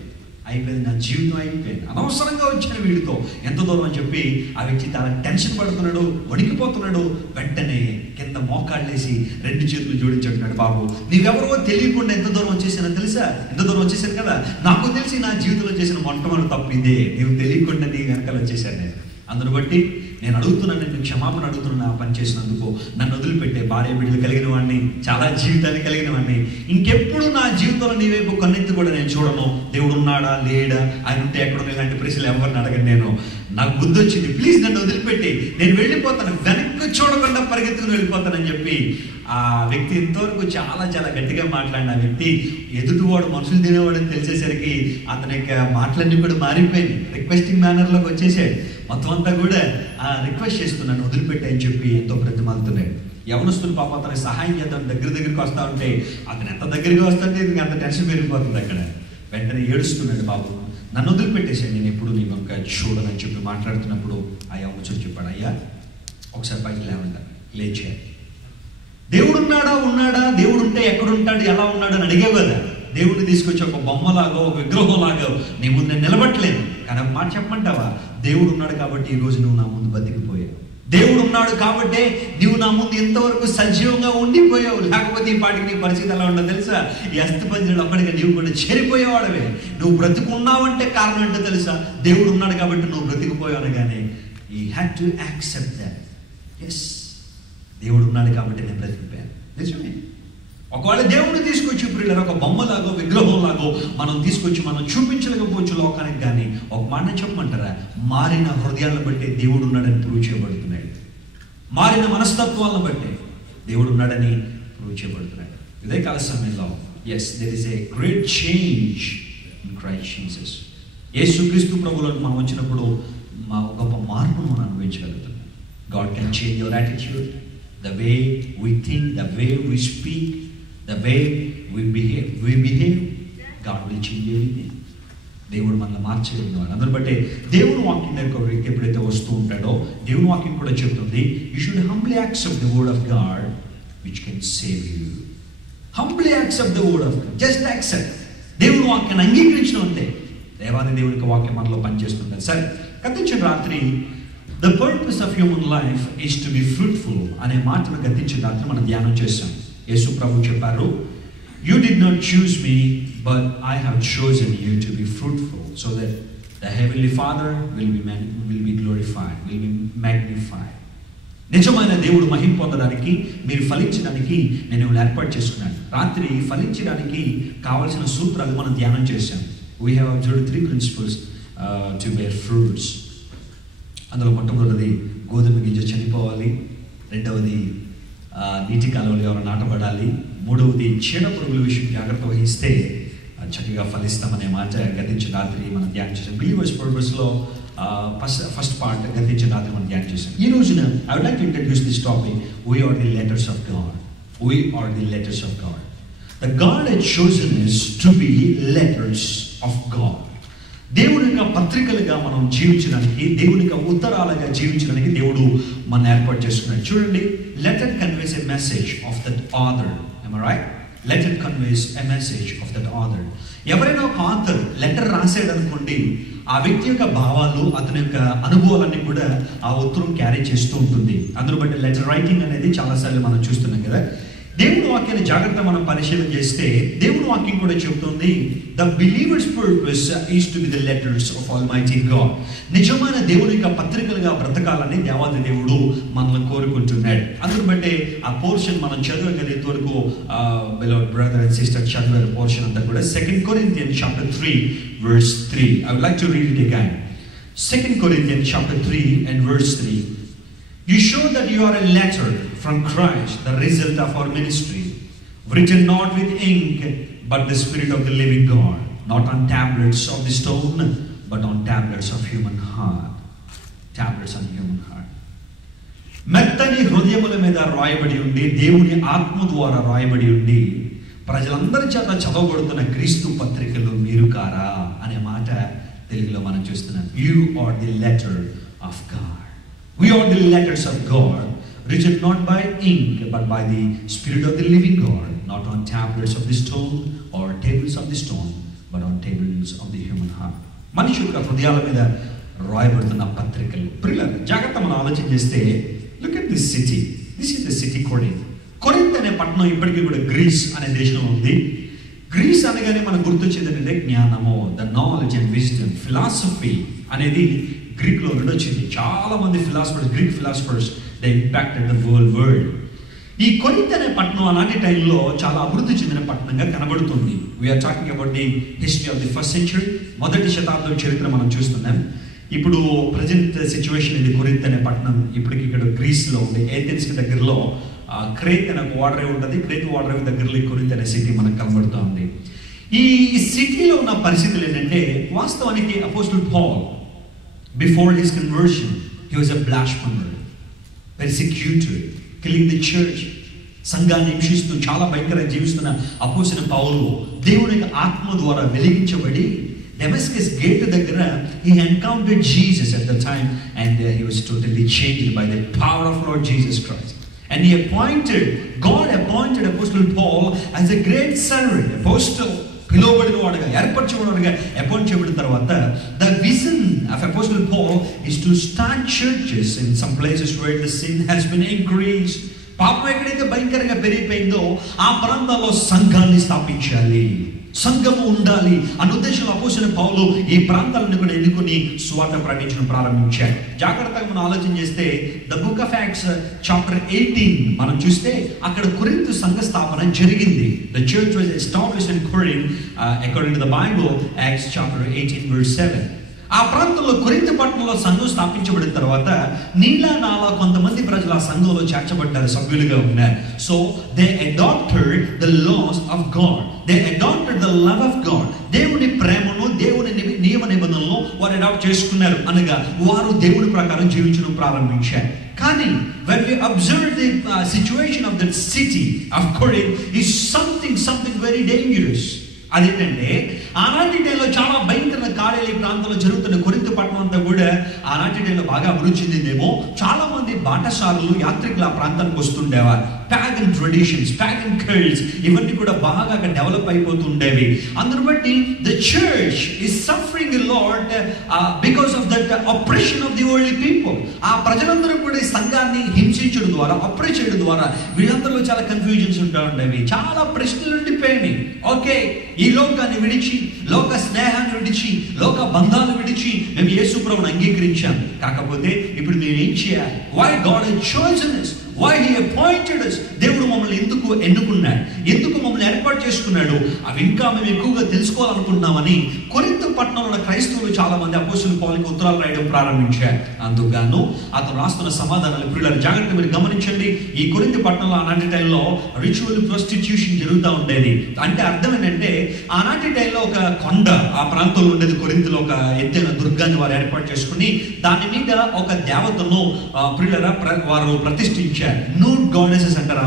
అయిపోయింది, నా జీవితం అయిపోయింది, అనవసరంగా వచ్చాను వీడితో, ఎంత దూరం అని చెప్పి ఆ వ్యక్తి చాలా టెన్షన్ పడుతున్నాడు, వణికిపోతున్నాడు. వెంటనే కింద మోకాళ్ళేసి 2 చేతులు జోడించుంటున్నాడు. బాబు నీవెవరో తెలియకుండా ఎంత దూరం వచ్చేసానో తెలుసా? ఎంత దూరం వచ్చేసాను కదా, నాకు తెలిసి నా జీవితంలో చేసిన మొట్టమొదటి తప్పు ఇదే. నీవు తెలియకుండా నీ వెనకాల వచ్చేసాను నేను. అందును బట్టి నేను అడుగుతున్నాను, నేను క్షమాపణ అడుగుతున్నా ఆ పని చేసినందుకు. నన్ను వదిలిపెట్టే భార్య బిడ్డలు కలిగిన వాడిని, చాలా జీవితాన్ని కలిగిన వాడిని. ఇంకెప్పుడు నా జీవితంలో నీ వైపు కన్నెత్తి కూడా నేను చూడను. దేవుడు ఉన్నాడా లేడా, ఆయన ఉంటే ఎక్కడున్నా ఇలాంటి ప్రశ్నలు ఎవరిని అడగను నేను. నాకు బుద్ధి వచ్చింది, ప్లీజ్ నన్ను వదిలిపెట్టి నేను వెళ్ళిపోతాను, వెనక్కి చూడకుండా పరిగెత్తుకుని వెళ్ళిపోతానని చెప్పి ఆ వ్యక్తి ఇంతవరకు చాలా చాలా గట్టిగా మాట్లాడిన ఆ వ్యక్తి ఎదుటివాడు మనుషులు తినేవాడు అని తెలిసేసరికి అతని యొక్క మాటలన్నీ కూడా మారిపోయింది. రిక్వెస్టింగ్ మేనర్లోకి వచ్చేసాడు. మొత్తం అంతా కూడా రిక్వెస్ట్ చేస్తున్నాను, వదిలిపెట్టి అని చెప్పి ఎంతో బ్రతిమాలుతున్నాడు. యవనస్తులు పాపం అతనికి సహాయం చేద్దాం దగ్గరికి వస్తా ఉంటే అతను ఎంత దగ్గరగా వస్తుంటే అంత టెన్షన్ పెరిగిపోతుంది అక్కడ. వెంటనే ఏడుస్తున్నాడు, బాబు నన్ను వదిలిపెట్టేసాను, నేను ఎప్పుడు నీ వంక చూడనని చెప్పి మాట్లాడుతున్నప్పుడు ఆ యవనస్తుడు చెప్పాడు, అయ్యా ఒకసారి పైకి లేవండి, లేచాడు. దేవుడు ఉన్నాడా, దేవుడు ఉంటే ఎక్కడుంటాడు, ఎలా ఉన్నాడు అని అడిగేవు కదా. దేవుడిని తీసుకొచ్చి ఒక బొమ్మలాగా, ఒక విగ్రహంలాగా నీ ముందు నేను నిలబట్టలేను. కానీ ఒక మాట చెప్పమంటావా, దేవుడు ఉన్నాడు కాబట్టి ఈరోజు నువ్వు నా ముందు బతికిపోయావు. దేవుడు ఉన్నాడు కాబట్టి నువ్వు నా ముందు ఇంతవరకు సజీవంగా ఉండిపోయావు. లేకపోతే ఈ పాటికి నీ పరిస్థితి ఎలా ఉండదు తెలుసా? ఈ అస్థిపంజరుడు ఒక్కడిగా నీవు కూడా చేరిపోయేవాడవే. నువ్వు బ్రతుకున్నావంటే కారణం ఏంటో తెలుసా? దేవుడు ఉన్నాడు కాబట్టి నువ్వు బ్రతికిపోయావు అనగానే you had to accept that. Yes, దేవుడు ఉన్నాడు కాబట్టి నేను బ్రతికిపోయాను. నిజమే. ఒకవేళ దేవుడిని తీసుకొచ్చి ప్రియులారా ఒక బొమ్మలాగో విగ్రహంలాగో మనం తీసుకొచ్చి మనం చూపించలేకపోవచ్చు లోకానికి. కానీ ఒక మాట చెప్పమంటారా, మారిన హృదయాలను బట్టే దేవుడు ఉన్నాడని ప్రూవ్ చేయబడుతున్నాడు. మారిన మనస్తత్వాలను బట్టే దేవుడు ఉన్నాడని ప్రూవ్ చేయబడుతున్నాడు. ఇదే కాల సమయంలో yes, there is a great change in Christ Jesus. యేసుక్రీస్తు ప్రభువులోకి మనం వచ్చినప్పుడు మా గొప్ప మార్పును మనం అనుభవించగలుగుతున్నాం. God can change your attitude, the way we think, the way we speak, the way we behave. God will change everything. దేవుడు మనల్ని మార్చగలిగినవాడు. అందరూ బట్టే దేవుని వాక్యం దగ్గర ఒక వ్యక్తి ఎప్పుడైతే వస్తూ ఉంటాడో దేవుని వాక్యం కూడా చెప్తుంది, you should humbly accept the word of God which can save you. Humbly accept the word of God, just accept. దేవుని వాక్యాన్ని అంగీకరించడం అంతే. దేవాది దేవునికి వాక్యం మనలో పనిచేస్తుంటారు. సరే, గతించిన రాత్రి the purpose of human life is to be fruitful అనే మాటను గతించిన రాత్రి మనం ధ్యానం చేస్తాం. యేసు ప్రభు చెప్పారు, you did not choose me but I have chosen you to be fruitful so that the heavenly father will be glorified, will be magnified. నిజమైన దేవుడు మహిమ పొందడానికి, మీరు ఫలించడానికి నేను మిమ్మల్ని ఏర్పాటు చేసుకున్నాను. రాత్రి ఫలించడానికి కావాల్సిన సూత్రాలు మనం ధ్యానం చేశాం. We have observed 3 principles to bear fruits. అందులో మొట్టమొదటిది గోధుమ గింజ చనిపోవాలి, రెండవది నీటి కాలంలో ఎవరు నాటబడాలి, మూడవది చీడ పురుగుల విషయం జాగ్రత్త వహిస్తే చక్కగా ఫలిస్తామనే మాట గతించిన రాత్రి మనం ధ్యానం చేసాం. బిలీవర్స్ పర్పస్లో ఫస్ట్ పార్ట్ గతించిన రాత్రి మనం ధ్యానం చేసాం. ఈ రోజున I would like to introduce this topic, we are the letters of God. We are the letters of God. The God has chosen us to be letters of God. దేవుని యొక్క పత్రికలుగా మనం జీవించడానికి, దేవుని యొక్క ఉత్తరాలుగా జీవించడానికి దేవుడు మనం ఏర్పాటు చేసుకున్నాడు. చూడండి, letter conveys a message of that author. am I right? Letter conveys a message of that author. ఎవరైనా ఒక ఆథర్ లెటర్ రాసాడు అనుకోండి, ఆ వ్యక్తి యొక్క భావాలు, అతని యొక్క అనుభవాలన్నీ కూడా ఆ ఉత్తరం క్యారీ చేస్తూ ఉంటుంది. అందులో బట్టి లెటర్ రైటింగ్ అనేది చాలాసార్లు మనం చూస్తున్నాం కదా. దేవుని వాక్యాన్ని జాగ్రత్త మనం పరిశీలన చేస్తే దేవుని వాక్యం కూడా చెబుతుంది, the believers purpose is to be the letters of almighty God. నిజమైన దేవుని యొక్క పత్రికలుగా బ్రతకాలని దేవాది దేవుడు మనల్ని కోరుకుంటున్నాడు. అందును బట్టి ఆ పోర్షన్ మనం చదవగలిగే వరకు beloved brother and sister చదివారు పోర్షన్ అంతా కూడా. 2 Corinthians chapter 3 verse 3. I would like to read it again. 2 Corinthians chapter 3 and verse 3. You show that you are a letter from Christ, the result of our ministry, written not with ink, but the Spirit of the living God, not on tablets of the stone, but on tablets of human heart. Tablets on human heart. మెత్తని హృదయముల మీద రాయబడి ఉండి, దేవుని ఆత్మ ద్వారా రాయబడి ఉండి, ప్రజలందరి చేత చదవబడుతున్న క్రీస్తు పత్రికలు మీరు కారా అనే మాట తెలుగులో మనం చూస్తున్నాం. You are the letter of God. We are the letters of God, written not by ink, but by the Spirit of the living God, not on tablets of the stone or tables of the stone, but on tables of the human heart. మనిషి యొక్క హృదయాల మీద రాయబడుతున్న పత్రికలు. ప్రియులారా, జాగ్రత్త మనం ఆలోచన చేస్తే, look at this city. This is the city Corinth. Corinth అనే పట్టణం ఇప్పటికీ కూడా గ్రీస్ అనే దేశంలో ఉంది. గ్రీస్ అనగానే మనకు గుర్తొచ్చేది అనేది జ్ఞానము, the knowledge and wisdom. Philosophy అనేది గ్రీక్ లో నుండి వచ్చింది. చాలా మంది philosophers, Greek philosophers, they impacted the world. ఈ కొరింథ్ అనే పట్టణం అలాంటి టైంలో చాలా అభివృద్ధి చెందిన పట్టణంగా కనబడుతుంది. We are talking about the history of the first century. మొదటి శతాబ్దం చరిత్ర మనం చూస్తున్నాం. ఇప్పుడు ప్రజెంట్ సిచ్యువేషన్ ఇది కొరింథ్ అనే పట్టణం ఇప్పటికి ఇక్కడ గ్రీస్ లో ఉంది. ఏథెన్స్ కి దగ్గరలో క్రేత్ అనే ఒక వాటర్ ఉంటుంది. క్రేత్ వాటర్ దగ్గరలో ఈ కొరింథ్ అనే సిటీ మనకు కనబడుతూ ఉంది. ఈ సిటీలో ఉన్న పరిస్థితులు ఏంటంటే, వాస్తవానికి apostle Paul before his conversion he was a blasphemer, persecutor, killing the church. సంఘాన్ని హింసిస్తూ చాలా భయంకరంగా జీవిస్తున్న అపోస్తలుడైన పౌలు దేవుని యొక్క ఆత్మ ద్వారా వెలిగించబడి డెమస్కస్ గేట్ దగ్గర he encountered Jesus at the time, and he was totally changed by the power of Lord Jesus Christ. And God appointed Apostle Paul as a great servant. Apostle పిలువబడిన వాడుగా, ఏర్పరచబడినవాడుగా అపాయింట్ చేయబడిన తర్వాత the vision of Apostle Paul is to start churches in some places where the sin has been increased. పాపం ఎక్కడైతే భయంకరంగా పెరిగిపోయిందో ఆ ప్రాంతాల్లో సంఘాన్ని స్థాపించాలి, సంఘము ఉండాలి అన్న ఉద్దేశంలో అపోస్తలుడైన పౌలు ఈ ప్రాంతాలను కూడా ఎన్నుకొని సువార్త ప్రకటించడం ప్రారంభించారు. జాగ్రత్తగా మనం ఆలోచన చేస్తే the book of Acts chapter 18 మనం చూస్తే అక్కడ కొరింథు సంఘ స్థాపన జరిగింది. The church was established in Corinth according to the Bible, Acts chapter 18 verse 7. ఆ ప్రాంతంలో కొరింథు పట్టణంలో సంఘం స్థాపించబడిన తర్వాత నీలా నాలా కొంతమంది ప్రజలు ఆ సంఘంలో చేర్చబడ్డారు, సభ్యులుగా ఉన్నారు. So they adapted the laws of God, they adapted the love of God. దేవుని ప్రేమను, దేవుని నియమ నిబంధనలను వారు అడాప్ట్ చేసుకున్నారు, అనగా వారు దేవుని ప్రకారం జీవించడం ప్రారంభించారు. కానీ when we observe the situation of that city of Corinth is something very dangerous. అదేంటంటే ఆనాటి టైంలో చాలా భయంకరమైన కార్యాలు ఈ ప్రాంతంలో జరుగుతున్న కొరింథు పట్టణం అంతా కూడా ఆనాటి టైంలో బాగా అభివృద్ధి చెందిందేమో. చాలా మంది బాటసారులు, యాత్రికులు ఆ ప్రాంతానికి వస్తుండేవారు. ప్యాగన్ ట్రెడిషన్స్, ప్యాగన్ కల్ట్స్ ఇవన్నీ కూడా బాగా అక్కడ డెవలప్ అయిపోతూ ఉండేవి. అందును బట్టి the church is suffering lot because of that operation of the world people. ఆ ప్రజలందరూ కూడా ఈ సంఘాన్ని హింసించడం ద్వారా, ఆపరేట్ చేయడం ద్వారా వీళ్ళందరిలో చాలా కన్ఫ్యూజన్స్ ఉంటా ఉండేవి, చాలా ప్రశ్నలు ఉండిపోయినాయి. ఓకే, ఈ లోకాన్ని విడిచి, లోక స్నేహాన్ని విడిచి, లోక బంధాలు విడిచి మేము యేసు ప్రభువుని అంగీకరించాం. కాకపోతే ఇప్పుడు మేము ఏం చేయాలి? Why God has chosen us? Why he appointed us? దేవుడు మమ్మల్ని ఎందుకు ఎన్నుకున్నాడు, ఎందుకు మమ్మల్ని ఏర్పాటు చేసుకున్నాడు, అవి ఇంకా మేము ఎక్కువగా తెలుసుకోవాలనుకుంటున్నామని కొరింథు పట్టణంలో ఉన్న క్రైస్తవులు చాలా మంది అపోస్తలుడైన పౌలుకి ఉత్తరాలు రాయడం ప్రారంభించారు. అందుకుగాను అతను రాస్తున్న సమాధానాలు ప్రియులారా జాగ్రత్తగా మీరు గమనించండి. ఈ కొరింథు పట్టణంలో ఆనాటి టైంలో రిచువల్ ప్రాస్టిట్యూషన్ జరుగుతూ ఉండేది. అంటే అర్థం ఏంటంటే ఆనాటి టైంలో ఒక కొండ ఆ ప్రాంతంలో ఉండేది. కొరింథులో ఒక ఎత్తైన దుర్గాన్ని వారు ఏర్పాటు చేసుకుని దాని మీద ఒక దేవతను ప్రియులారా వారు ప్రతిష్ఠించారు. నూడ్ గాడెసెస్ అంటారు.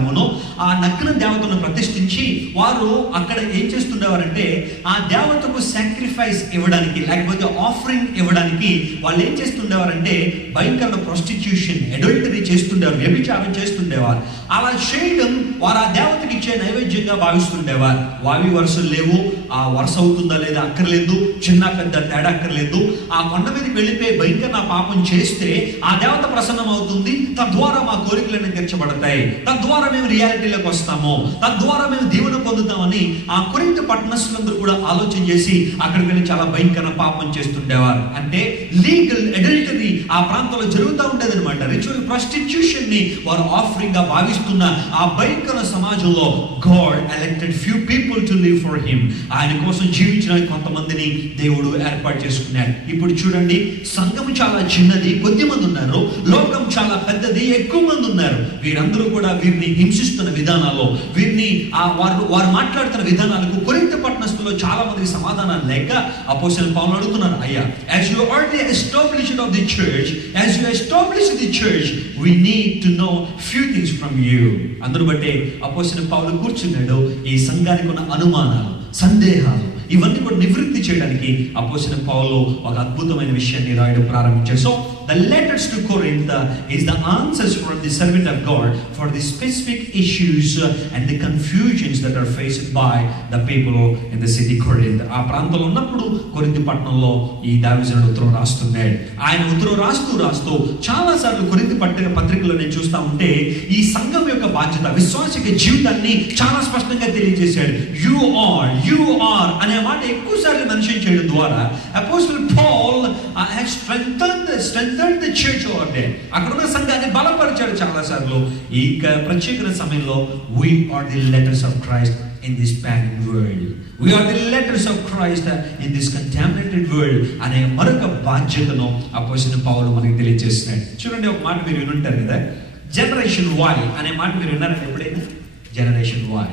ఆ నగ్న దేవతను ప్రతిష్ఠించి వారు అక్కడ ఏం చేస్తుండేవారంటే ఆ దేవతకు సాక్రిఫైస్ ఇవ్వడానికి, లేకపోతే ఆఫరింగ్ ఇవ్వడానికి వాళ్ళు ఏం చేస్తుండేవారంటే భయంకరమైన ప్రాస్టిట్యూషన్, అడల్టరీ చేస్తుండేవారు, వ్యభిచారం చేస్తుండేవారు. అలా చేయడం వారు ఆ దేవతకి ఇచ్చే నైవేద్యంగా భావిస్తుండేవారు. వావి వరుసలు లేవు, ఆ వరుస అవుతుందా లేదా అక్కర్లేదు, చిన్న పెద్ద తేడా అక్కర్లేదు. ఆ కొండ మీదకి వెళ్ళిపోయి భయంకర పాపం చేస్తే ఆ దేవత ప్రసన్నం అవుతుంది, తద్వారా మా కోరికలను తీర్చబడతాయి, తద్వారా మేము రియాలిటీలోకి వస్తాము, తద్వారా మేము దీవెన పొందుతామని ఆ కొరింథు పట్టణస్థులందరూ కూడా ఆలోచన చేసి అక్కడికి వెళ్ళి చాలా భయంకర పాపం చేస్తుండేవారు. అంటే లీగల్ అడల్టరీ ఆ ప్రాంతంలో జరుగుతూ ఉండేది అనమాట. రిచువల్ ప్రాస్టిట్యూషన్ ని వారు ఆఫరింగ్ గా భావిస్తున్న ఆ భయంకర సమాజంలో God elected few people to live for him. ఆయన కోసం జీవించడానికి కొంతమందిని దేవుడు ఏర్పాటు చేసుకున్నాడు. ఇప్పుడు చూడండి, సంఘం చాలా చిన్నది, కొద్ది మంది ఉన్నారు. లోకం చాలా పెద్దది, ఎక్కువ మంది ఉన్నారు. వీరందరూ కూడా వీరిని హింసిస్తున్న విధానాల్లో, వీరిని వారు మాట్లాడుతున్న విధానాలకు కొరింథు పట్టణస్థుల్లో చాలా మందికి సమాధానాలు లేక అపోస్తలుడైన పౌలు అడుగుతున్నారు, అయ్యా, as you are the established of the church, as you establish the church, we need to know few things from you. అందును బట్టి అపోస్తలుడైన పౌలు కూర్చున్నాడు. ఈ సంఘానికి ఉన్న అనుమానాలు, సందేహాలు ఇవన్నీ కూడా నివృత్తి చేయడానికి అపోస్తలుడైన పౌలు ఒక అద్భుతమైన విషయాన్ని రాయడం ప్రారంభించారు. So the letters to Corinth is the answers from the servant of God for the specific issues and the confusions that are faced by the people in the city Corinth. ఆ ప్రాంతంలో ఉన్నప్పుడు కొరింథు పట్టణంలో ఈ దావీదును ఉత్తరం రాస్తున్నాడు. ఆయన ఉత్తరం రాస్తూ చాలా సార్లు కొరింథు పత్రికలో నేను చూస్తా ఉంటే ఈ సంఘం యొక్క బాధ్యత, విశ్వాసిక జీవితాన్ని చాలా స్పష్టంగా తెలియజేశాడు. యు ఆర్ అనే మాట ఎక్కువ సార్లు మెన్షన్ చేయడం ద్వారా apostle Paul has strengthened the church over there. అక్కడ ఉన్న సంఘాన్ని బలపరిచాడు చాలా సార్లు. ఈ ప్రత్యేక సమయంలో we are the letters of Christ in this pagan world. We are the letters of Christ in this contaminated world అనే మరొక బాధ్యతను అపోస్తలుడైన పౌలు మనకి తెలియజేస్తున్నాడు. చూడండి, ఒక మాట మీరు వినుంటారు కదా, జనరేషన్ వై అనే మాట మీరు విన్నారండి ఎప్పుడైనా? Generation Y.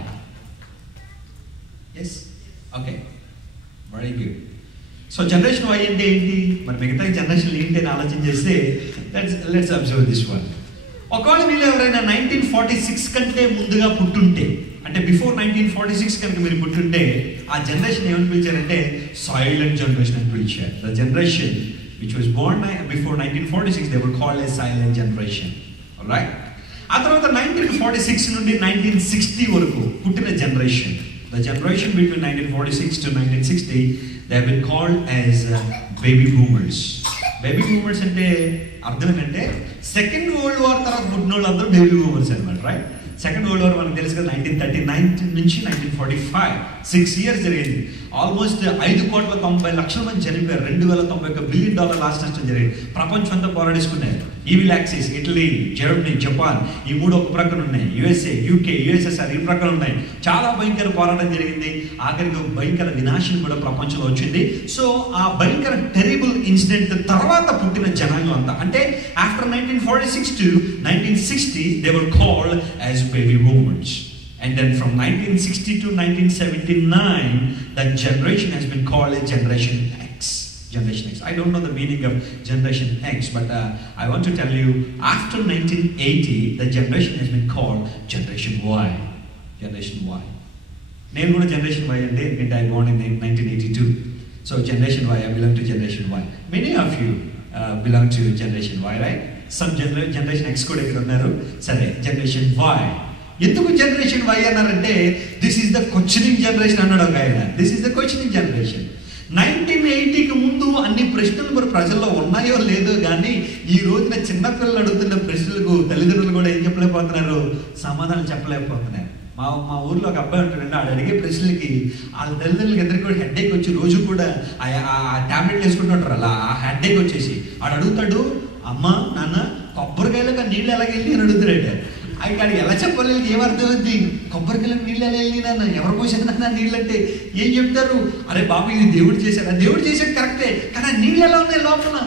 Yes, okay, very good. So generation Y అంటే ఏంటి? మరి మిగతా జనరేషన్ ఏంటి అని ఆలోచన చేస్తే లెట్స్ అబ్జర్వ్ దిస్ వన్. ఒకవేళ వీళ్ళు ఎవరైనా 1946 కంటే ముందుగా పుట్టుంటే, అంటే బిఫోర్ 1946 కనుక మీరు పుట్టుంటే ఆ జనరేషన్ ఏమని పిలిచారంటే సైలెంట్ జనరేషన్ అని పిలిచారు. The generation which was born before 1946 they were called as silent generation. Right. ఆ తర్వాత 1946 నుండి 1960 వరకు పుట్టిన generation, the generation between 1946 to 1960 they have been called as baby boomers. Baby boomers అంటే అర్థం ఏంటంటే సెకండ్ వరల్డ్ వార్ తర్వాత పుట్టిన వాళ్ళు అందరూ బేబీ బూమర్స్ అనమాట. రైట్. సెకండ్ వరల్డ్ వార్ మనకు తెలుసు కదా, 1939 నుంచి 1945 6 years జరిగింది. ఆల్మోస్ట్ 5,90,00,000 మంది చనిపోయారు. $291 బిలియన్ లాస్ట్ నష్టం జరిగింది. ప్రపంచం అంతా పోరాడేసుకున్నారు. Evil axis, Italy, Germany, Japan, ఈ మూడు ఒక ప్రక్కన ఉన్నాయి. యుఎస్ఏ, యూకే, యుఎస్ఎస్ఆర్ ఈ ప్రక్కన ఉన్నాయి. చాలా భయంకర పోరాటం జరిగింది. ఆఖరికి భయంకర వినాశనం కూడా ప్రపంచంలో వచ్చింది. సో ఆ భయంకర టెరిబుల్ ఇన్సిడెంట్ తర్వాత పుట్టిన జనాంగం అంతా, అంటే after 1946 to 1960 they were called as baby boomers. And then from 1960 to 1979 that generation has been called as Generation X. Generation X. I don't know the meaning of Generation X, but I want to tell you, after 1980 the generation has been called Generation Y. Generation Y. నేను కూడా Generation Y అంటే ఎందుకంటే I born in 1982. So Generation Y, I belong to Generation Y. Many of you belong to Generation Y, right? Some Generation X కూడా ఇక్కడ ఉన్నారు. సరే, Generation Y. ఎందుకు Generation Y అన్నారంటే this is the questioning generation అన్నాడు ఒక ఆయన. This is the questioning generation. 1980కి ముందు అన్ని ప్రశ్నలు మరి ప్రజల్లో ఉన్నాయో లేదో కానీ ఈ రోజున చిన్నపిల్లలు అడుగుతున్న ప్రశ్నలకు తల్లిదండ్రులు కూడా ఏం చెప్పలేకపోతున్నారు, సమాధానం చెప్పలేకపోతున్నారు. మా ఊర్లో ఒక అబ్బాయి ఉంటాడండి, ఆడు అడిగే ప్రశ్నలకి వాళ్ళ తల్లిదండ్రులకి ఇద్దరికి కూడా హెడ్ఏక్ వచ్చి రోజు కూడా ఆ ట్యాబ్లెట్ వేసుకుంటుంటారు. అలా ఆ హెడ్ఏక్ వచ్చేసి ఆడు అడుగుతాడు, అమ్మ నాన్న కొబ్బరికాయలకు నీళ్ళు ఎలాగెళ్ళి అని అడుగుతాడు. ఆయన ఎలా చెప్పలేదు, ఏమర్థమవుద్ది, కొబ్బరికాయలకు నీళ్ళు ఎలా వెళ్ళి నాన్న, ఎవరు పోసారు నాన్న నీళ్ళు అంటే ఏం చెప్తారు, అరే బాబు ఇది దేవుడు చేశాడు, ఆ దేవుడు చేసాడు కరెక్టే, కానీ ఆ నీళ్ళు ఎలా ఉన్నాయి లోపల,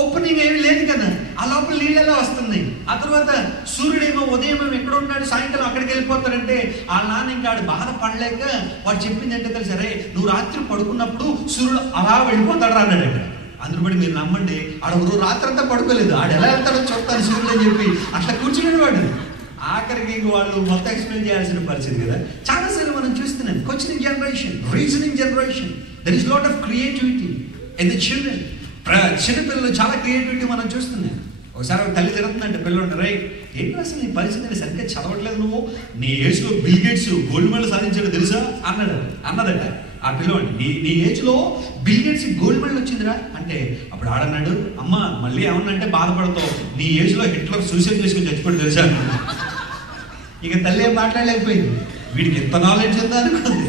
ఓపెనింగ్ ఏమి లేదు కదా, ఆ లోపల నీళ్ళు ఎలా వస్తున్నాయి. ఆ తర్వాత సూర్యుడేమో ఉదయం ఎక్కడ ఉన్నాడు, సాయంకాలం అక్కడికి వెళ్ళిపోతాడంటే ఆ నాన్న ఇంకా ఆడు బాధపడలేక వాడు చెప్పింది అంటే తెలుసు, సరే నువ్వు రాత్రి పడుకున్నప్పుడు సూర్యుడు అలా వెళ్ళిపోతాడు రా అన్నాడట. అందులో బట్టి మీరు నమ్మండి, ఆడు రాత్రి అంతా పడుకోలేదు, ఆడు ఎలా వెళ్తాడో చూస్తాను సూర్యుడు అని చెప్పి అట్లా కూర్చున్నాడు వాడు. ఆఖరికి వాళ్ళు మొత్తం ఎక్స్ప్లెయిన్ చేయాల్సిన పరిస్థితి కదా. చాలాసార్లు మనం చూస్తున్నాం questioning generation, reasoning generation. There is lot of creativity in the children. చిన్నపిల్లలు చాలా క్రియేటివిటీ మనం చూస్తున్నాం. ఒకసారి ఒక తల్లి జరుగుతుందంటే పిల్లలు రై ఏంటి అసలు నీ పరిస్థితి సరిగ్గా చదవట్లేదు, నువ్వు నీ ఏజ్లో బిల్ గేట్స్ గోల్డ్ మెడల్ సాధించాడు తెలుసా అన్నదట ఆ పిల్లవాడిని. నీ ఏజ్లో బిల్ గేట్స్ గోల్డ్ మెడల్ వచ్చిందిరా అంటే అప్పుడు ఆడన్నాడు, అమ్మ మళ్ళీ ఏమన్నంటే బాధపడతావు, నీ ఏజ్లో హిట్లర్ సూసైడ్ చేసుకుని చచ్చిపోయి తెలుసా. ఇక తల్లి ఏం మాట్లాడలేకపోయింది, వీడికి ఎంత నాలెడ్జ్ ఉందా అనుకుంది.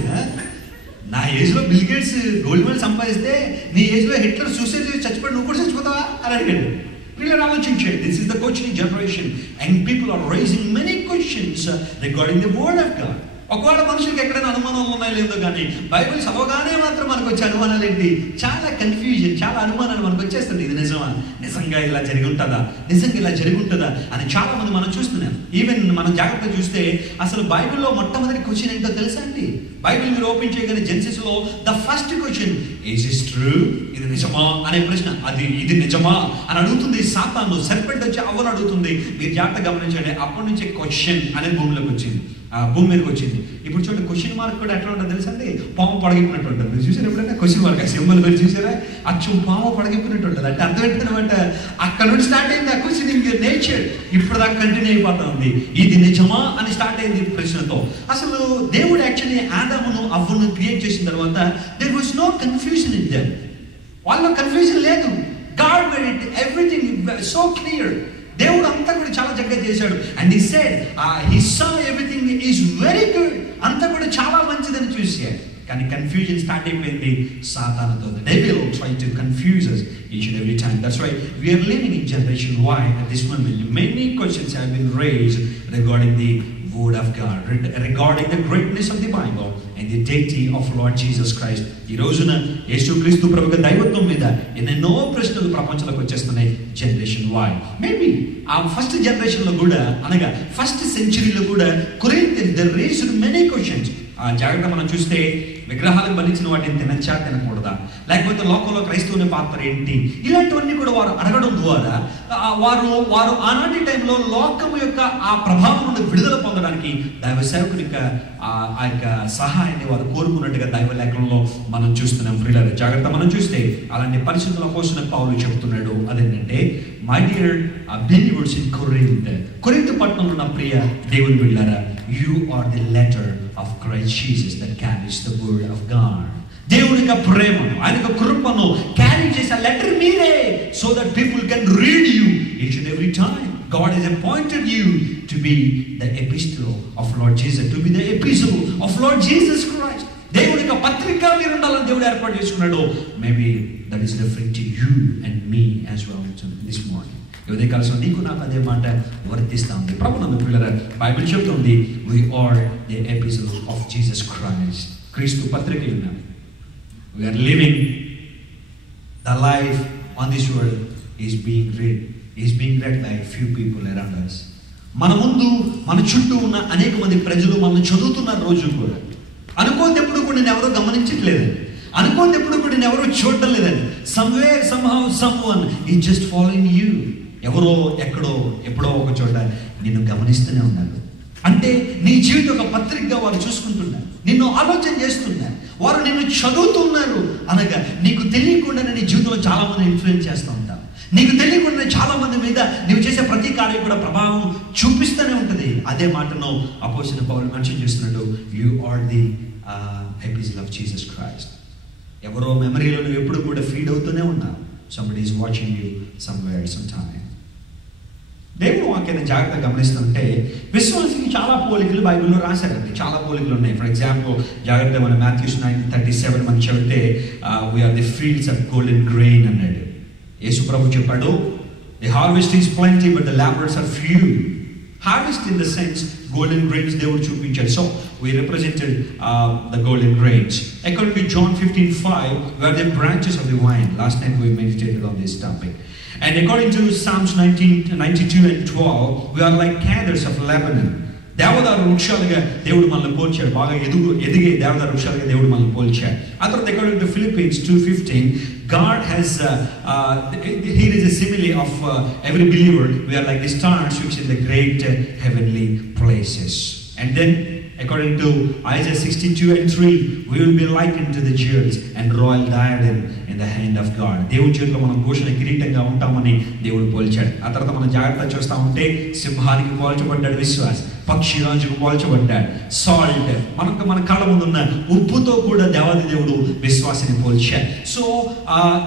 నా ఏజ్లో బిల్ గేట్స్ గోల్డ్ మెడల్ సంపాదిస్తే నీ ఏజ్లో హిట్లర్ సూసైడ్ చేసి చచ్చిపోయి నువ్వు కూడా చచ్చిపోతావా అని అడిగాడు. పిల్లలు ఆలోచించండి, this is the questioning generation and people are raising many questions regarding the word of God. ఒకవేళ మనుషులకు ఎక్కడైనా అనుమానాలు ఉన్నాయో లేదో కానీ బైబిల్ చదవగానే మాత్రం మనకు వచ్చే అనుమానాలు ఏంటి, చాలా కన్ఫ్యూజన్, చాలా అనుమానాలు మనకు వచ్చేస్తుంది. ఇది నిజమా, నిజంగా ఇలా జరిగి ఉంటుందా, నిజంగా ఇలా జరిగి ఉంటుందా అని చాలా మంది మనం చూస్తున్నాం. ఈవెన్ మనం జాగ్రత్తగా చూస్తే అసలు బైబిల్లో మొట్టమొదటి క్వశ్చన్ ఏంటో తెలుసా అండి. బైబిల్ మీరు ఓపెన్ చేయగానే జెన్సిస్ లో the first question is is true, ఇది నిజమా అనే ప్రశ్న, ఇది నిజమా అని అడుగుతుంది. సాతాను సర్పెంట్ వచ్చి అవ్వని అడుగుతుంది. మీరు జాగ్రత్తగా గమనించండి, అప్పటి నుంచే క్వశ్చన్ అనేది భూమిలోకి వచ్చింది, భూమి మీదకి వచ్చింది. ఇప్పుడు చూడండి క్వశ్చన్ మార్క్ కూడా ఎట్లా ఉంటుంది తెలుసా అండి, పాము పడగిపోయినట్టు ఉంటుంది. మీరు చూసారు ఎప్పుడైనా క్వశ్చన్ మార్క్ ఆ సింబల్ మీరు చూసారా, అచ్చం పాము పడగిపోయినట్టు ఉంటుంది. అంటే అర్థం ఏంటనమాట, అక్కడ నుండి స్టార్ట్ అయింది ఆ క్వశ్చన్ ఇన్ నేచర్, ఇప్పుడు దాకా కంటిన్యూ అయిపోతా ఉంది. ఇది నిజమా అని స్టార్ట్ అయింది ప్రశ్నతో. అసలు దేవుడు యాక్చువల్లీ ఆదామును అవ్వను క్రియేట్ చేసిన తర్వాత there was no confusion in them. వాళ్ళలో కన్ఫ్యూజన్ లేదు. God made it everything so clear. దేవుడు అంతా కూడా చాలా చక్కగా చేశాడు. And he said he saw everything is very good, అంతా కూడా చాలా మంచిదని చూశాడు. కానీ కన్ఫ్యూజన్ స్టార్ట్ అయిపోయింది సాతానుతో. The devil tries to confuse us each and every time. That's why we are living in generation Y at this moment. Many questions have been raised regarding the word of God, regarding the greatness of the Bible and the deity of Lord Jesus Christ. ఈ రోజున యేసుక్రీస్తు ప్రభువు దైవత్వం మీద ఎన్నెన్నో ప్రశ్నలు ప్రపంచంలోకి వచ్చేస్తున్నాయి. Generation Y. మేబీ ఆ ఫస్ట్ జనరేషన్ లో కూడా, అనగా ఫస్ట్ సెంచరీలో కూడా Corinthians they raised many questions. ఆ జాగ్రత్త మనం చూస్తే విగ్రహాలకు బలించిన వాటిని తినచ్చా తినకూడదా, లేకపోతే లోకంలో క్రైస్తవుని పాత్ర ఏంటి, ఇలాంటివన్నీ కూడా వారు అడగడం ద్వారా వారు ఆనాటి టైంలో లోకము యొక్క ఆ ప్రభావం నుండి విడుదల పొందడానికి దైవ సేవకుని ఆ యొక్క సహాయాన్ని వారు కోరుకున్నట్టుగా దైవ లేఖనంలో మనం చూస్తున్నాం. ప్రియులారా, జాగ్రత్త మనం చూస్తే అలాంటి పరిస్థితుల కోసం పౌలు చెప్తున్నాడు. అదేంటంటే, మై డియర్ బెలివర్స్ ఇన్ కొరింథు పట్టణంలో ఉన్న ప్రియ దేవుని బిడ్డలారా, you are the letter of Christ Jesus that carries the word of God. దేవుని యొక్క ప్రేమను, ఆయన యొక్క కృపను క్యారీ చేసే లెటర్ మీరే, so that people can read you each and every time. God has appointed you to be the epistle of Lord Jesus, to be the epistle of Lord Jesus Christ. దేవుని యొక్క పత్రిక మీరు ఉండాలని దేవుడు ఏర్పాటు చేసుకున్నాడు. Maybe that is referring to you and me as well this morning. ఉదయ కాలం నీకు నాకు అదే మాట వర్తిస్తూ ఉంది. ప్రభు నందు పిల్లల బైబిల్ చెప్తుంది, we are the epistle of Jesus Christ. క్రీస్తు పత్రిక ఉన్నాం. We are living the life on this world is being read by few people around us. మన ముందు మన చుట్టూ ఉన్న అనేక మంది ప్రజలు మనం చదువుతున్న రోజు కూడా అనుకోనప్పుడు కూడా నేను ఎవరో గమనించట్లేదండి, అనుకోనప్పుడు కూడా నేను ఎవరో చూడటం లేదండి. somewhere somehow someone is just following you. ఎవరో ఎక్కడో ఎప్పుడో ఒక చోట నిన్ను గమనిస్తూనే ఉన్నారు. అంటే నీ జీవితం ఒక పత్రికగా వారు చూసుకుంటున్నారు, నిన్ను ఆలోచన చేస్తున్నారు, వారు నిన్ను చదువుతున్నారు అనగా నీకు తెలియకుండా నీ జీవితంలో చాలా మంది ఇన్ఫ్లుయెన్స్ చేస్తూ ఉంటారు. నీకు తెలియకుండా చాలా మంది మీద నువ్వు చేసే ప్రతి కార్యం కూడా ప్రభావం చూపిస్తూనే ఉంటుంది. అదే మాటను అపోస్తలుడైన పౌలు మెన్షన్ చేస్తున్నాడు, you are the epistle of Jesus Christ. ఎవరో మెమరీలో నువ్వు ఎప్పుడు కూడా ఫీడ్ అవుతూనే ఉన్నావు. somebody is watching you somewhere sometime. దేవుడు వాక్యాన్ని జాగ్రత్తగా గమనిస్తుంటే విశ్వాసానికి చాలా పోలికలు బైబిల్లో రాశారండి, చాలా పోలికలు ఉన్నాయి. ఫర్ ఎగ్జాంపుల్ జాగ్రత్తగా మనం మాథ్యూస్ 9:37 మనం చదివితే we are the fields of golden grain అన్నాడు. యేసు ప్రభు చెప్పాడు, the harvest is plenty but the labourers are few. Harvest in the sense golden grains దేవుడు చూపించాడు. So we represented the golden grains. According to John 15:5, we are the branches of the vine. Last night we meditated on this topic. And according to Psalms 92:12, we are like cedars of Lebanon. దేవదారు వృక్షాలుగా దేవుడు మనల్ని పోల్చాడు, బాగా ఎదిగే దేవదారు వృక్షాలుగా దేవుడు మనల్ని పోల్చాడు. ఆ తర్వాత according to Philippians 2:15, God has here is a simile of every believer. We are like the stars which in the great heavenly places. And then according to Isaiah 62:3, we will be likened to the jewels and royal diadem in the hand of God. దేవుని చేతిలో మనం భూషణ కిరీటంగా ఉంటామని దేవుడు పోల్చాడు. ఆ తర్వాత మనం జాగ్రత్త చూస్తూ ఉంటే సింహానికి పోల్చబడ్డాడు విశ్వాస్, పక్షిరాజుకు పోల్చబడ్డాడు, సాల్ట్ మన కళ్ళ ముందున్న ఉప్పుతో కూడా దేవాది దేవుడు విశ్వాసిని పోల్చాడు. So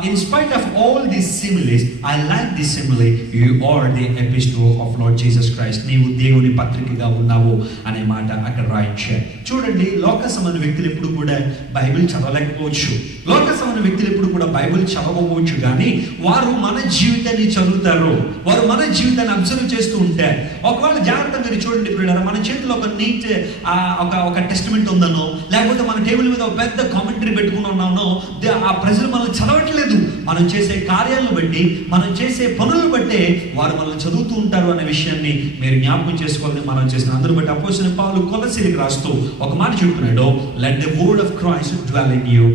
in spite of all these similes, I like this simile, you are the epistle of Lord Jesus Christ. నీవు దేవుని పత్రికగా ఉన్నావు అనే మాట అక్కడ రాయించాడు. చూడండి, లోక సంబంధ వ్యక్తులు ఎప్పుడు కూడా బైబిల్ చదవలేకపోవచ్చు, లోక సంబంధ వ్యక్తులు ఎప్పుడు కూడా బైబిల్ చదవకపోవచ్చు, కానీ వారు మన జీవితాన్ని చదువుతారు, వారు మన జీవితాన్ని అబ్జర్వ్ చేస్తూ ఉంటారు. ఒకవేళ జాగ్రత్త మీరు చూడండి, మన చేతిలో ఒక నీట్ ఒక టెస్టిమెంట్ ఉందనో, లేకపోతే మన టేబుల్ మీద ఒక పెద్ద కామెంటరీ పెట్టుకుని ఉన్నానో, ఆ ప్రజలు మనల్ని చదవట్లేదు. మనం చేసే కార్యాలను బట్టి, మనం చేసే పనులను బట్టే వారు మనల్ని చదువుతూ ఉంటారు అనే విషయాన్ని మీరు జ్ఞాపకం చేసుకోవాలని మనం చేసిన అందరూ బట్టి అపోస్తలుడైన పౌలు కొలస్సీలకు రాస్తూ ఒక మాట చెప్తున్నాడు, let the word of Christ dwell in you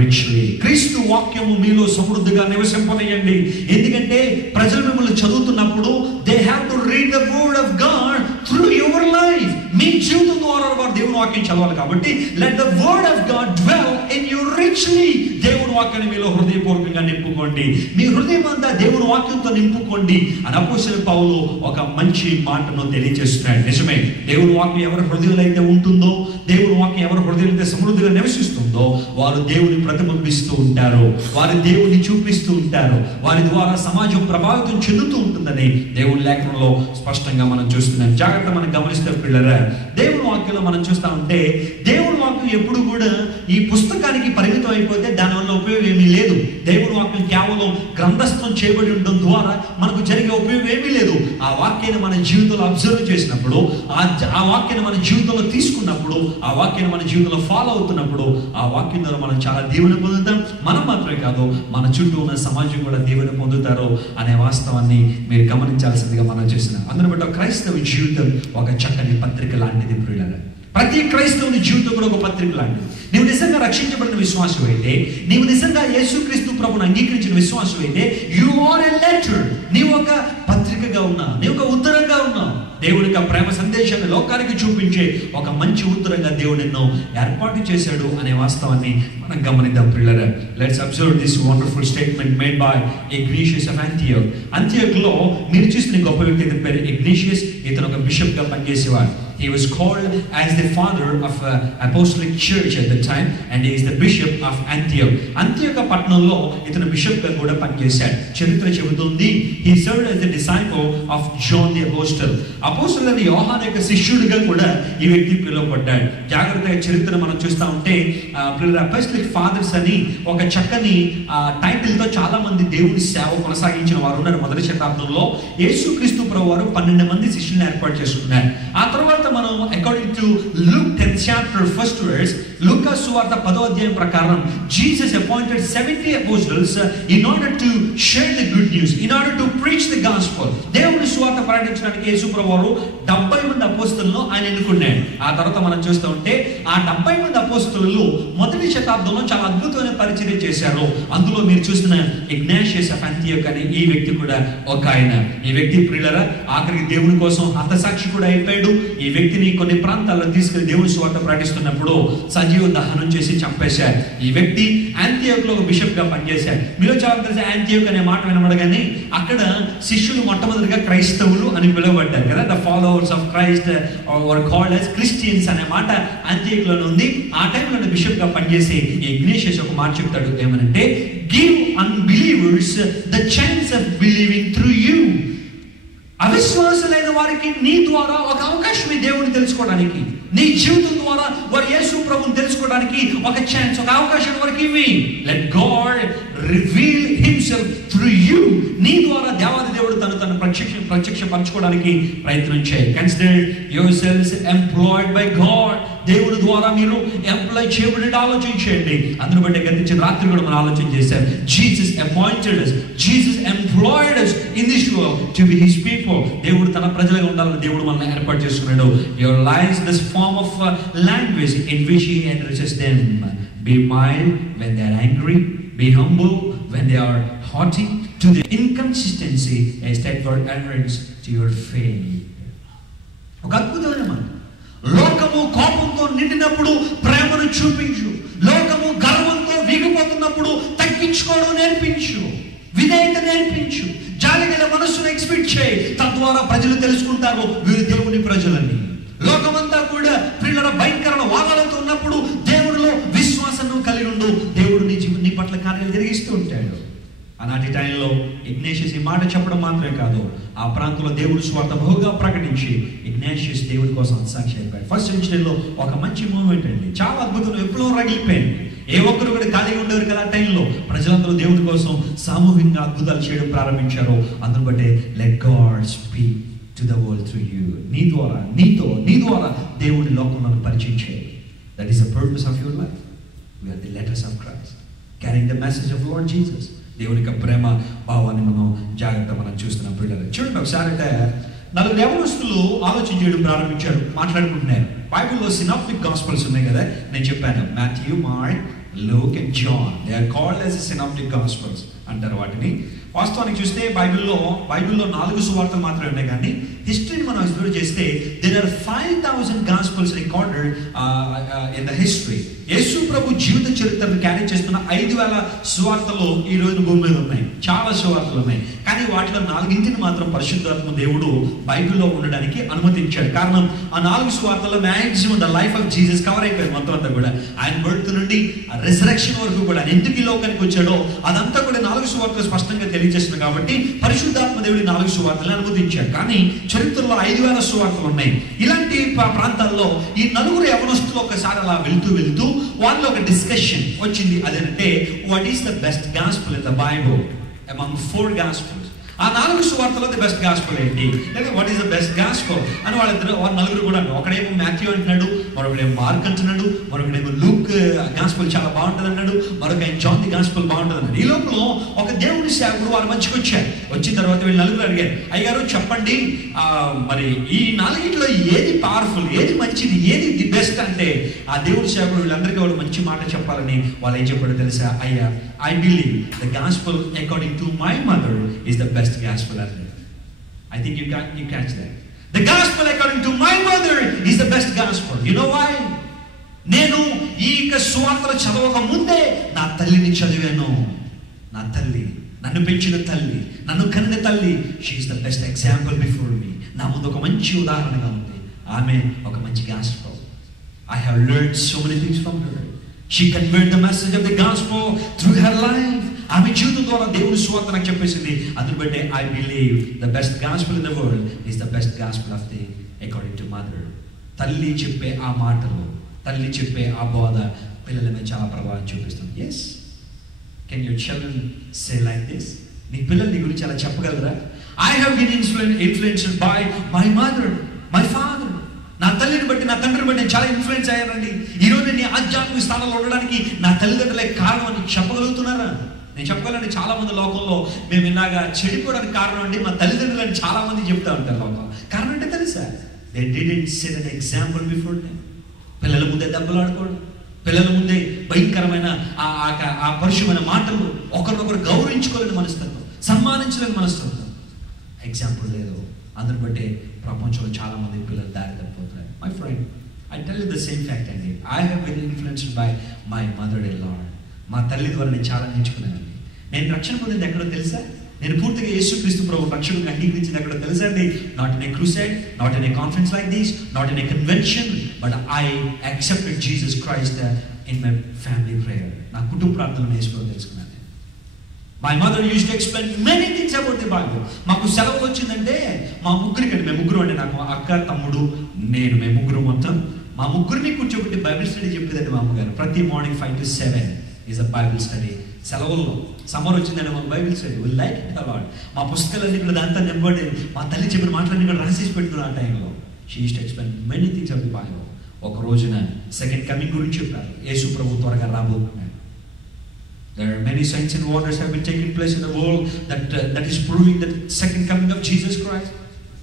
richly. క్రీస్తు వాక్యము మీలో సమృద్ధిగా నివసింపనియండి. ఎందుకంటే ప్రజలు మిమ్మల్ని చదువుతున్నప్పుడు they have to read the word of God through your life. మీ జీవితం ద్వారా వారు దేవుని వాక్యం చదవాలి. కాబట్టి let the word of God dwell in you richly. దేవుని వాక్యాన్ని మీలో హృదయపూర్వకంగా నింపుకోండి, మీ హృదయం అంతా దేవుని వాక్యంతో నింపుకోండి అని అపోస్తలుడైన పౌలు ఒక మంచి మాటను తెలియజేస్తున్నాడు. నిజమే, దేవుని వాక్యం ఎవరి హృదయంలో అయితే ఉంటుందో, దేవుని వాక్యం ఎవరి హృదయంలో అయితే సమృద్ధిగా నివసిస్తుందో వారు దేవుని ప్రతిబింబిస్తూ ఉంటారు, వారి దేవుని చూపిస్తూ ఉంటారు, వారి ద్వారా సమాజం ప్రభావితం చెందుతూ ఉంటుందని దేవుని లేఖనంలో స్పష్టంగా మనం చూస్తున్నాం. జాగ్రత్త మనం గమనిస్తే పిల్లరా, దేవుని వాక్యంలో మనం చూస్తా ఉంటే దేవుని వాక్యం ఎప్పుడు కూడా ఈ పుస్తకానికి పరిమితం అయిపోతే దానివల్ల ఉపయోగం ఏమీ లేదు. దేవుని వాక్యం కేవలం గ్రంథస్థం చేయబడి ఉండడం ద్వారా మనకు జరిగే ఉపయోగం ఏమీ లేదు. ఆ వాక్యాన్ని మన జీవితంలో అబ్జర్వ్ చేసినప్పుడు, ఆ వాక్యాన్ని మన జీవితంలో తీసుకున్నప్పుడు, ఆ వాక్యాన్ని మన జీవితంలో ఫాలో అవుతున్నప్పుడు ఆ వాక్యం ద్వారా మనం చాలా దీవెన పొందుతాం. మనం మాత్రమే కాదు, మన చుట్టూ ఉన్న సమాజం కూడా దీవెన పొందుతారు అనే వాస్తవాన్ని మీరు గమనించాల్సిందిగా మనం చేస్తున్నాం. అందులో బట్టి క్రైస్తవ జీవితం ఒక చక్కని పత్రిక లాంటిది ప్రియులారా. ప్రతి క్రైస్తవుని జీవితం కూడా ఒక పత్రిక లాంటిది. నీవు నిజంగా రక్షించబడిన విశ్వాసం అయితే, నీవు నిజంగా యేసుక్రీస్తు ప్రభువును అంగీకరించిన విశ్వాసం అయితే, యు ఆర్ ఎ లెటర్. నీవు ఒక పత్రికగా ఉన్నావు, నీవు ఒక ఉత్తరంగా ఉన్నావు. దేవుడి యొక్క ప్రేమ సందేశాన్ని లోకానికి చూపించే ఒక మంచి ఉత్తరంగా దేవుడు ఎన్నో ఏర్పాటు చేశాడు అనే వాస్తవాన్ని మనం గమనిద్దాం ప్రియులారా. Let's observe this wonderful statement made by Ignatius of Antioch. యాంటియోక్లో మీరు చూసిన గొప్ప వ్యక్తి, ఇతని పేరు ఇగ్నేషియస్. ఇతను ఒక బిషప్గా పనిచేసేవాడు. He was called as the father of apostolic church at the time, and he is the bishop of Antioch. Antioch పట్టణంలో ఇతను బిషప్ గా కూడా పనిచేశాడు. చరిత్ర చెబుతుంది, he served as the disciple of John the apostle. అపోస్తలుడైన యోహాను యొక్క శిష్యుడిగా కూడా ఈ వ్యక్తి పిలువబడ్డాడు. జాగ్రత్తగా చరిత్ర మనం చూస్తూ ఉంటే అపోస్టలిక్ ఫాదర్స్ అని ఒక చక్కని టైటిల్ తో చాలా మంది దేవుని సేవ కొనసాగించిన వారు ఉన్నారు. మొదటి శతాబ్దంలో యేసుక్రీస్తు ప్రభువారు 12 మంది శిష్యులను ఏర్పాటు చేసుకున్నారు. ఆ తర్వాత మనం according to Luke 10th chapter 1st verse, లూకా సువార్త 10వ అధ్యాయం ప్రకారం Jesus appointed 70 apostles in order to share the good news, in order to preach the gospel. దేవుని సువార్త ప్రకటించడానికి యేసు ప్రభువారు 70 మంది అపోస్తలులను ఆయన ఎన్నుకున్నాడు. ఆ తర్వాత మనం చూస్తూ ఉంటే ఆ 70 మంది అపోస్తలులు మొదటి శతాబ్దంలో చాలా అద్భుతమైన పరిచర్య చేశారు. అందులో మీరు చూసిన ఇగ్నేషియస్ ఆఫ్ యాంటియోక్ అనే ఈ వ్యక్తి కూడా ఒక ఆయన. ఈ వ్యక్తి ప్రియులారా ఆఖరికి దేవుని కోసం హతసాక్షి కూడా అయిపోయాడు. ఈ వ్యక్తిని కొన్ని ప్రాంతాల్లో తీసుకెళ్లి దేవుని సువార్త ప్రకటిస్తున్నప్పుడు సజీవ దహనం చేసి చంపేశారు. ఈ వ్యక్తి యాంటియోక్ లో బిషప్ గా పనిచేశాడు. మీరు చాలా తెలిసి యాంటియోక్ అనే మాట వినబడగానే అక్కడ శిష్యులు మొట్టమొదటిగా క్రైస్తవులు అని పిలువబడ్డారు కదా. The followers of Christ were called as Christians అనే మాట యాంటియోక్ లోనే ఉంది. ఆ టైంలో బిషప్ గా పనిచేసి ఇగ్నేషియస్ ఒక మాట చెప్తాడు, ఏమనంటే give unbelievers the chance of believing through you. అవిశ్వాసులైన వారికి నీ ద్వారా ఒక అవకాశం ఈ దేవుని తెలుసుకోవడానికి, నీ జీవితం ద్వారా వారు యేసు ప్రభువుని తెలుసుకోవడానికి ఒక ఛాన్స్, ఒక అవకాశం వారికి ఇవ్వి. Let God reveal himself through you. నీ ద్వారా దేవాది దేవుడు తను ప్రత్యక్షపరచుకోవడానికి ప్రయత్నం చేయి. Consider your selves employed by God. దేవుడి ద్వారా మీరు ఎంప్లాయ్ చేయబడి ఆలోచించండి. అందును బట్టి గతించిన రాత్రి కూడా మనం ఆలోచన చేశాం. Jesus appointed us, Jesus employed us in this world to be his people. దేవుడు తన ప్రజలుగా ఉండాలని దేవుడు మనల్ని ఏర్పాటు చేసుకున్నాడు. Your lives this form of language in which he addresses them. Be mild when they are angry, be humble when they are haughty, to the inconsistency a steadfast adherence to your faith. ఒక అద్భుతమైన మాట. లోకము కోపంతో నిండినప్పుడు ప్రేమను చూపించు. లోకము గర్వంతో వీగిపోతున్నప్పుడు తగ్గించుకోవడం నేర్పించు. విధేయత నేర్పించు. జాలిగల మనస్సును ఎక్స్పెక్ట్ చేయి. తద్వారా ప్రజలు తెలుసుకుంటారు వీరు దేవుని ప్రజలని. లోకమంతా కూడా పిల్లల భయంకరమైన వాదాలతో ఉన్నప్పుడు దేవుడిలో విశ్వాసం కలిగి ఉండు. దేవుడు నీ పట్ల కార్యాలు జరిగిస్తూ ఉంటాడు. ఆనాటి టైంలో ఇగ్నేషియస్ ఈ మాట చెప్పడం మాత్రమే కాదు, ఆ ప్రాంతంలో దేవుడి స్వార్థ బహుగా ప్రకటించి ఇగ్నేషియస్ దేవుడి కోసం సాక్షి అయిపోయాడు. ఫస్ట్ సెంచరీలో ఒక మంచి మూమెంట్ అండి. చాలా అద్భుతం, విప్లవం రగిలిపోయింది. ఏ ఒక్కరు కూడా ఖాళీగా ఉండేవారు కదా. ఆ టైంలో ప్రజలందరూ దేవుడి కోసం సామూహికంగా అద్భుతాలు చేయడం ప్రారంభించారు. అందును బట్టే let God speak to the world through you. నీ ద్వారా నీ ద్వారా దేవుడి లోకంలో పరిచయం చేయాలి. That is the purpose of your life. We are the letters of Christ, carrying the message of Lord Jesus. దేవుని యొక్క ప్రేమ భావాన్ని మనం చూస్తున్నాం పిల్లలు. చూడండి ఒకసారి అంటే 4 యవనస్తులు ఆలోచన చేయడం ప్రారంభించారు, మాట్లాడుకుంటున్నారు. బైబిల్లో సినాప్టిక్ గాస్పెల్స్ ఉన్నాయి కదా, నేను చెప్పాను. Matthew, Mark, Luke and John, they are called as synoptic gospels అంటారు వాటిని. వాస్తవానికి చూస్తే బైబిల్లో 4 సువార్తలు మాత్రమే ఉన్నాయి. కానీ హిస్టరీని మనం ఎక్స్ప్లోర్ చేస్తే there are 5000 gospels recorded in the history. యేసు ప్రభు జీవిత చరిత్రను క్యారీ చేస్తున్న 5000 సువార్తలు ఈ రోజు భూమి మీద ఉన్నాయి. చాలా సువార్తలు ఉన్నాయి. కానీ వాటిలో 4 మాత్రం పరిశుద్ధాత్మ దేవుడు బైబిల్లో ఉండడానికి అనుమతించాడు. కారణం ఆ 4 సువార్తల్లో maximum the life of Jesus cover అయిపోయింది. మొత్తం అంతా కూడా ఆయన బర్త్ నుండి రెసరెక్షన్ వరకు కూడా ఆయన ఎందుకు ఈ లోకానికి వచ్చాడో అదంతా కూడా 4 సువార్తలు స్పష్టంగా తెలియజేస్తుంది. కాబట్టి పరిశుద్ధాత్మ దేవుడి 4 సువార్తలను అనుమతించాడు. కానీ చరిత్రలో 5000 సువార్తలు ఉన్నాయి. ఇలాంటి ప్రాంతాల్లో ఈ 4 యవనస్తులు ఒకసారి అలా వెళ్తూ వాళ్ళలో ఒక డిస్కషన్ వచ్చింది. అదేంటే what is the best gospel in the Bible among 4 gospels. ఆ 4 సువార్తలో ది బెస్ట్ గాస్పెల్ ఏంటి, లేదా what is the best gospel అని వాళ్ళ 4 కూడా. ఒకడేమో మాథ్యూ అంటున్నాడు, మరొకడేమో మార్క్ అంటున్నాడు, మరొకడేమో లూక్ లూక్ గాస్పెల్ చాలా బాగుంటుంది అన్నాడు, మరొక ఆయన జాన్ ది గాస్పెల్ బాగుంటుంది అన్నాడు. ఈ లోపల ఒక దేవుని సేవకుడు వారి మంచికి వచ్చారు. వచ్చిన తర్వాత వీళ్ళు నలుగురు అడిగారు, అయ్యగారు చెప్పండి, మరి ఈ నాలుగిట్లో ఏది పవర్ఫుల్, ఏది మంచిది, ఏది ది బెస్ట్ అంటే ఆ దేవుని సేవకుడు వీళ్ళందరికీ వాడు మంచి మాట చెప్పాలని వాళ్ళు ఏం చెప్పాడో తెలుసా? అయ్యా, I believe the gospel according to my mother is the best gospel అన్నారు. I think you catch that. The gospel according to my mother is the best gospel. You know why? నేను ఈ సువార్తలు చదవక ముందే నా తల్లిని చదివాను. నా తల్లి, నన్ను పెంచిన తల్లి, నన్ను కన్న తల్లి, she is the best example before me. నా ముందు ఒక మంచి ఉదాహరణగా ఉంది. ఆమె ఒక మంచి gospel. I have learned so many things from her. She conveyed the message of the gospel through her life. ఆమె జీవితం ద్వారా దేవుని సువార్త నాకు చెప్పేసింది. అందుని బట్టే I believe the best gospel in the world is the best gospel of the according to mother. తల్లి చెప్పే ఆ మాటలు, తల్లి చెప్పే ఆ బోధ పిల్లల మీద చాలా ప్రభావం చూపిస్తుంది. Yes, can your children say like this? నీ పిల్లలు నీ గురించి అలా చెప్పగలరా? I have been influenced by my mother, my father. నా తల్లిని బట్టి, నా తండ్రిని బట్టి నేను చాలా ఇన్ఫ్లుయెన్స్ అయ్యానండి. ఈరోజు నేను ఆధ్యాత్మిక స్థానంలో ఉండడానికి నా తల్లిదండ్రులే కారణం అని చెప్పగలుగుతున్నారా? నేను చెప్పగలండి, చాలా మంది లోకంలో మేము ఇలాగా చెడిపోవడానికి కారణం అండి మా తల్లిదండ్రులని చాలా మంది చెప్తా ఉంటారు లోకం. కారణం అంటే తెలుసా? They didn't set an example before them. పిల్లల ముందే దెబ్బలు ఆడుకోవడం, పిల్లల ముందే భయంకరమైన ఆ పరుషమైన మాటలు, ఒకరినొకరు గౌరవించుకోలేని మనస్తత్వం, సన్మానించలేని మనస్తత్వం, ఎగ్జాంపుల్ లేదు. అందుని బట్టి ప్రపంచంలో చాలా మంది పిల్లలు దారి తప్పిపోతున్నారు. My friend, I tell you the same fact అండి. I have been influenced by my mother in law. మా తల్లి ద్వారా నేను చాలా నేర్చుకున్నానండి. నేను రక్షణ పొందింది ఎక్కడో తెలుసా? నేను పూర్తిగా యేసుక్రీస్తు ప్రభు రక్షణకు అంగీకరించింది ఎక్కడో తెలుసా అండి? Not in a crusade, not in a conference like this, not in a convention, but I accepted Jesus Christ in my family prayer. నా కుటుంబ ప్రార్థనలో నేర్చుకోవడం తెలుసుకున్నాను. My mother used to explain many things about the Bible. మాకు సెలవు వచ్చిందంటే మా ముగ్గురికి, మేము ముగ్గురు అండి, నాకు అక్క, తమ్ముడు, నేను, మేము ముగ్గురు మొత్తం మా ముగ్గురిని కూర్చోబెట్టి బైబిల్ స్టడీ చెప్పేదండి మా అమ్మగారు. ప్రతి morning 5 to 7 is a Bible study. సెలవుల్లో సమ్మర్ వచ్చిందండి మాకు Bible study. Will like it a lot. మా పుస్తకాలన్నీ కూడా దాంతో నింపబడి మా తల్లి చెప్పిన మాటలన్నీ కూడా రాసేసి పెట్టుకున్నాను ఆ టైంలో. She used to explain many things of the Bible. ఒక రోజున సెకండ్ కమింగ్ గురించి చెప్పారు. యేసు ప్రభు త్వరగా రాబోతున్నాడు. There are many signs and wonders have been taking place in the world that is proving the second coming of Jesus Christ.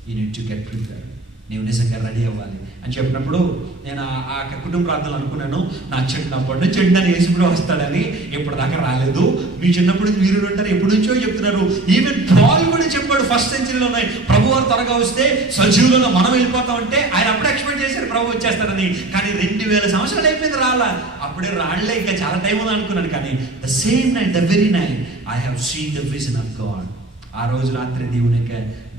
You need to get prepared. నీవు నిజంగా రెడీ అవ్వాలి అని చెప్పినప్పుడు నేను ఆ కుటుంబ ప్రార్థనలు అనుకున్నాను, నా చిన్నప్పటి నుంచి నన్ను యేసుప్రభు వస్తాడని. ఇప్పటిదాకా రాలేదు. మీ చిన్నప్పుడు మీరు ఉంటారు, ఎప్పటి నుంచో చెప్తున్నారు. ఈవెన్ పాల్ కూడా చెప్పాడు ఫస్ట్ సెంచరీలో ఉన్నాయి, ప్రభు వారు త్వరగా వస్తే సజీవులలో మనం వెళ్ళిపోతామంటే ఆయన అప్పుడే ఎక్స్పెక్ట్ చేశారు ప్రభు వచ్చేస్తారని. కానీ 2000 సంవత్సరాలు అయిపోయింది, రాలా. అప్పుడే రాళ్లే, ఇంకా చాలా టైం ఉంది అనుకున్నాను. కానీ the same night, the very night I have seen the vision of God. ఆ రోజు రాత్రి దేవుని యొక్క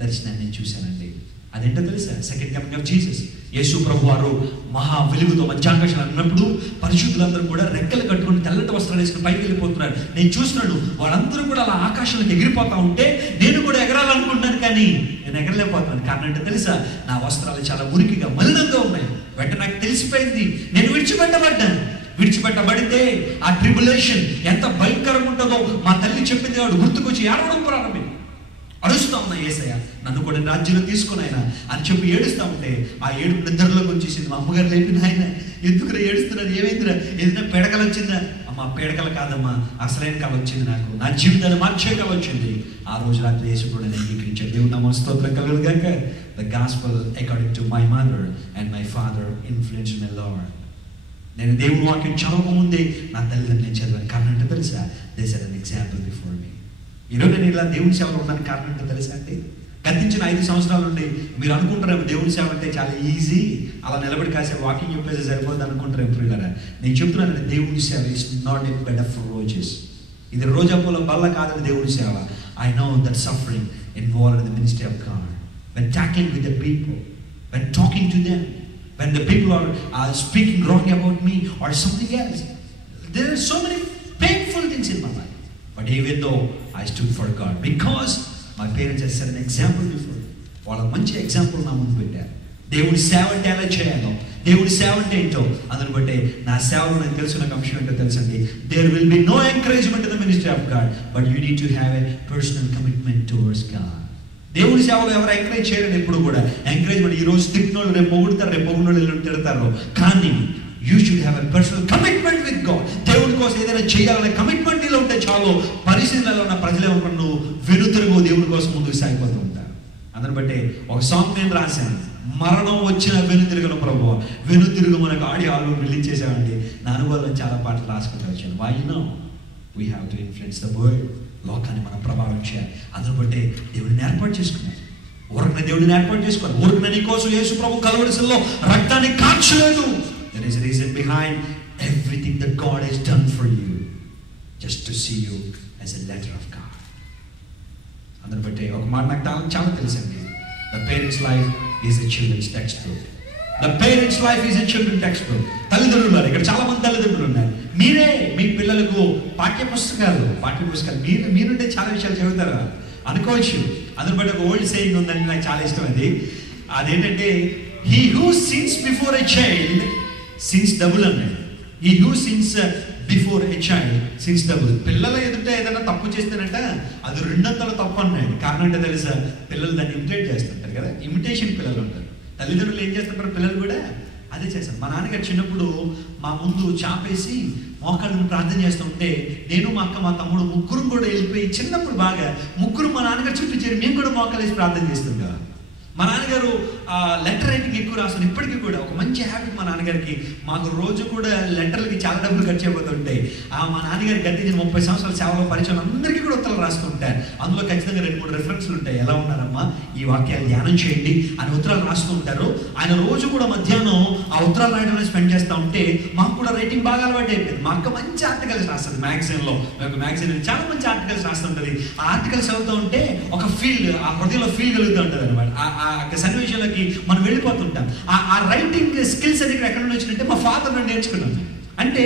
దర్శనాన్ని చూశానండి. అదేంటో తెలుసా? Second coming of Jesus. యేసు ప్రభు వారు మహా వెలుగుతో మధ్యాకాశం అన్నప్పుడు పరిశుద్ధులందరూ కూడా రెక్కలు కట్టుకుని తెల్లటి వస్త్రాలు వేసుకుని పైకి వెళ్ళిపోతున్నారు. నేను చూస్తున్నాను, వాళ్ళందరూ కూడా అలా ఆకాశంలోకి ఎగిరిపోతా ఉంటే నేను కూడా ఎగరాలనుకుంటున్నాను, కానీ నేను ఎగరలేకపోతున్నాను. కారణం అంటే తెలుసా? నా వస్త్రాలు చాలా మురికిగా మలినంగా ఉన్నాయి. వెంటనే నాకు తెలిసిపోయింది, నేను విడిచిపెట్టబడ్డాను. విడిచిపెట్టబడితే ఆ ట్రిబులేషన్ ఎంత భయంకరంగా ఉంటుందో మా తల్లి చెప్పింది. వాడు గుర్తుకొచ్చి ఏడవడం ప్రారంభించింది. అరుస్తా ఉన్నా, యేసయ్య నన్ను కూడా రాజ్యంలో తీసుకుని ఆయన అని చెప్పి ఏడుస్తా ఉంటే ఆ ఏడుపు నిద్రలోకి వచ్చేసింది. మా అమ్మగారు లేపిన ఆయన, ఎందుకురా ఏడుస్తున్నారు, ఏమైందిరా, ఏదైనా పేడకలు వచ్చిందా? అమ్మ పేడకలు కాదమ్మా, అసలైన కళ వచ్చింది, నాకు నా జీవితాన్ని మార్చే కళ వచ్చింది. ఆ రోజు రాత్రి యేసు కూడా నేను అంగీకరించాను. దేవుడు నా స్తోత్రం కలుగుగాక. The gospel according to my mother and my father influenced my Lord. నేను దేవుని వాక్యం చదవక ముందే నా తల్లిదండ్రులు నేను చదివాను. కారణం అంటే తెలుసా? They set an example before me. ఈరోజు నేను ఇలా దేవుని సేవలో ఉండడానికి కారణం ఏంటో తెలుసా అండి? గతించిన 5 సంవత్సరాల నుండి మీరు అనుకుంటారేమో దేవుని సేవ అంటే చాలా ఈజీ, అలా నిలబడి కాసే వాకింగ్ చెప్పేసి సరిపోతుంది అనుకుంటారు. ఎప్పుడు నేను చెప్తున్నాను, దేవుని సేవ is not a bed of roses. ఇది రోజా పూల బల్ల కాదని దేవుని సేవ. I know that suffering involved in the ministry of God, when tackling with the people, when talking to them, when the people are speaking wrong about me or something else. There are so many painful things in my life. But even though I stood for God, because my parents had set an example before me. వాళ్ళ మంచి ఎగ్జాంపుల్ నా ముందు పెట్టారు. దేవుడి సేవ అంటే ఎలా చేయాలో, దేవుడి సేవ అంటే ఏంటో అందుని బట్టే నా సేవలో నాకు తెలిసిన అంశం ఏంటో తెలుసండి. There will be no encouragement in the ministry of God, but you need to have a personal commitment towards God. దేవుడి సేవలో ఎవరు ఎంకరేజ్ చేయరని ఎప్పుడు కూడా. ఎంకరేజ్మెంట్ ఈ రోజు తిట్టినోళ్ళు రేపు పొగుడుతారు, రేపు పొగినోళ్ళు తిడతారు. కానీ you should have a personal commitment with God. దేవుడి కోసం ఏదైనా చేయాలనే కమిట్మెంట్ నీలో ఉంటే చాలు. పరిస్థితులలో ఉన్న ప్రజలే ఉన్న నువ్వు వెనుతిరుగు దేవుడి కోసం ముందుకు సాగిపోతూ ఉంటారు. అందుని బట్టి ఒక సాంగ్ నేను రాశాను, మరణం వచ్చిన వెనుతిరుగను ప్రభువా, వెనుతిరుగు మనకు ఆడియో ఆల్బమ్ రిలీజ్ చేసామండి. నా అనుభవంలో చాలా పాటలు రాసుకుంటూ వచ్చాను. Why you know we have to influence the world. లోకాన్ని మనం ప్రభావం చేయాలి. అందుని బట్టి దేవుడిని ఏర్పాటు చేసుకున్నాను. ఊరకనే దేవుడిని ఏర్పాటు చేసుకోవాలి. ఊరకనే నీ కోసం యేసు ప్రభు కల్వరిలో రక్తాన్ని కార్చలేదు. There is reason behind everything that God has done for you, just to see you as a letter of God. అందుని బట్టి ఒక మాట నాకు చాలా తెలుసండి, the parents life is a children's textbook. The parents life is a children text book. తల్లిదండ్రులు ఇక్కడ చాలా మంది తల్లిదండ్రులు ఉన్నారు. మీరే మీ పిల్లలకు పాఠ్య పుస్తకాలు మీరుంటే చాలా విషయాలు చదువుతారా అనుకోవచ్చు. అందుని బట్టి ఒక ఓల్డ్ సేయింగ్ ఉందండి, నాకు చాలా ఇష్టం అది. అదేంటంటే, he who sins before a child sins double అన్నాడు. He who sins before a child sins double. పిల్లల ఎదుట ఏదైనా తప్పు చేస్తేనంట అది రెండంతల తప్పు అన్నాడు. కారణం అంటే తెలుసా, పిల్లలు దాన్ని ఇమిటేట్ చేస్తుంటారు కదా, ఇమిటేషన్ పిల్లలు ఉంటారు. తల్లిదండ్రులు ఏం చేస్తుంటారు, పిల్లలు కూడా అదే చేస్తారు. మా నాన్నగారు చిన్నప్పుడు మా ముందు చాపేసి మోకాళ్ళను ప్రార్థన చేస్తూ ఉంటే నేను మా అక్క మా తమ్ముడు ముగ్గురు కూడా వెళ్ళిపోయి చిన్నప్పుడు బాగా ముగ్గురు మా నాన్నగారు చుట్టూ చేరి మేము కూడా మోకాలు వేసి ప్రార్థన చేస్తుంటాం. మా నాన్నగారు లెటర్ రైటింగ్ ఎక్కువ రాస్తారు. ఇప్పటికీ కూడా ఒక మంచి హ్యాబిట్ మా నాన్నగారికి. మాకు రోజు కూడా లెటర్లకి చాలా డబ్బులు ఖర్చు అయిపోతుంటాయి. మా నాన్నగారి గతించిన 30 సంవత్సరాల సేవలో పరిచయం అందరికీ కూడా ఉత్తరాలు రాస్తూ ఉంటారు. అందులో ఖచ్చితంగా 2-3 రెఫరెన్స్లు ఉంటాయి. ఎలా ఉన్నారమ్మా, ఈ వాక్యాలు ధ్యానం చేయండి అని ఉత్తరాలు రాస్తూ ఉంటారు. ఆయన రోజు కూడా మధ్యాహ్నం ఆ ఉత్తరాలు రాయడం స్పెండ్ చేస్తూ ఉంటే మాకు కూడా రైటింగ్ బాగా అలవాటు అయిపోయింది. మా అక్క మంచి ఆర్టికల్స్ రాస్తుంది మ్యాగజైన్లో. మ్యాగజైన్ చాలా మంచి ఆర్టికల్స్ రాస్తుంటుంది. ఆ ఆర్టికల్స్ చదువుతూ ఉంటే ఒక ఫీల్, ఆ హృదయంలో ఫీల్ కలుగుతూ ఉంటుంది అనమాట. ఆ సన్నివేశాలకి మనం వెళ్ళిపోతుంటాం. ఆ రైటింగ్ స్కిల్స్ అనేది ఎక్కడ నుంచి వచ్చినట్టే మా ఫాదర్ నుండి నేర్చుకున్నాను. అంటే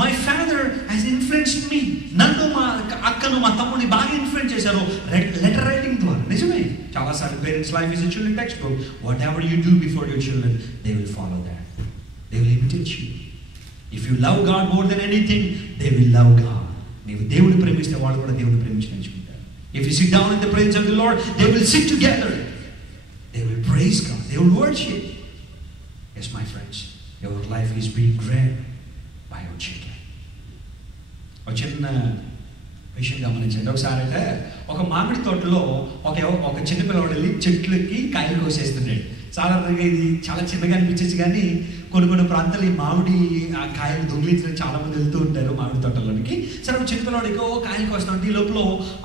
మై ఫాదర్ హ్యాస్ ఇన్ఫ్లుయెన్స్డ్ మీ. నన్ను, మా అక్కను, మా తమ్ముడిని బాగా ఇన్ఫ్లుయెన్స్ చేశారు లెటర్ రైటింగ్ ద్వారా. నిజమే, చాలాసార్లు parents life is a children text book. What ever you do before your children, they will follow that. They will imitate you. If you love God more than anything, they will love God. నీవు దేవుని ప్రేమిస్తే వాళ్ళు కూడా దేవుని ప్రేమించి నేర్చుకుంటారు. If you SIT down in the presence of the lord, they will SIT together. They will praise God. They will worship. Yes, my friends, your life is being read by your children. ఒక చిన్న విషయం గమనించండి. ఒకసారి అయితే ఒక మామిడి తోటలో ఒక చిన్న పిల్లవాడు వెళ్ళి చెట్లకి కాయలు కోసేస్తున్నాడు. సాధారణంగా ఇది చాలా చిన్నగా అనిపించచ్చు, కానీ కొన్ని ప్రాంతాలు ఈ మామిడి ఆ కాయలు దొంగిలించడానికి చాలా మంది వెళ్తూ ఉంటారు మామిడి తోటలోనికి. సరే ఒక చిన్న పిల్లవాడికి కాయలు కోస్తా ఉంటే ఈ లోపల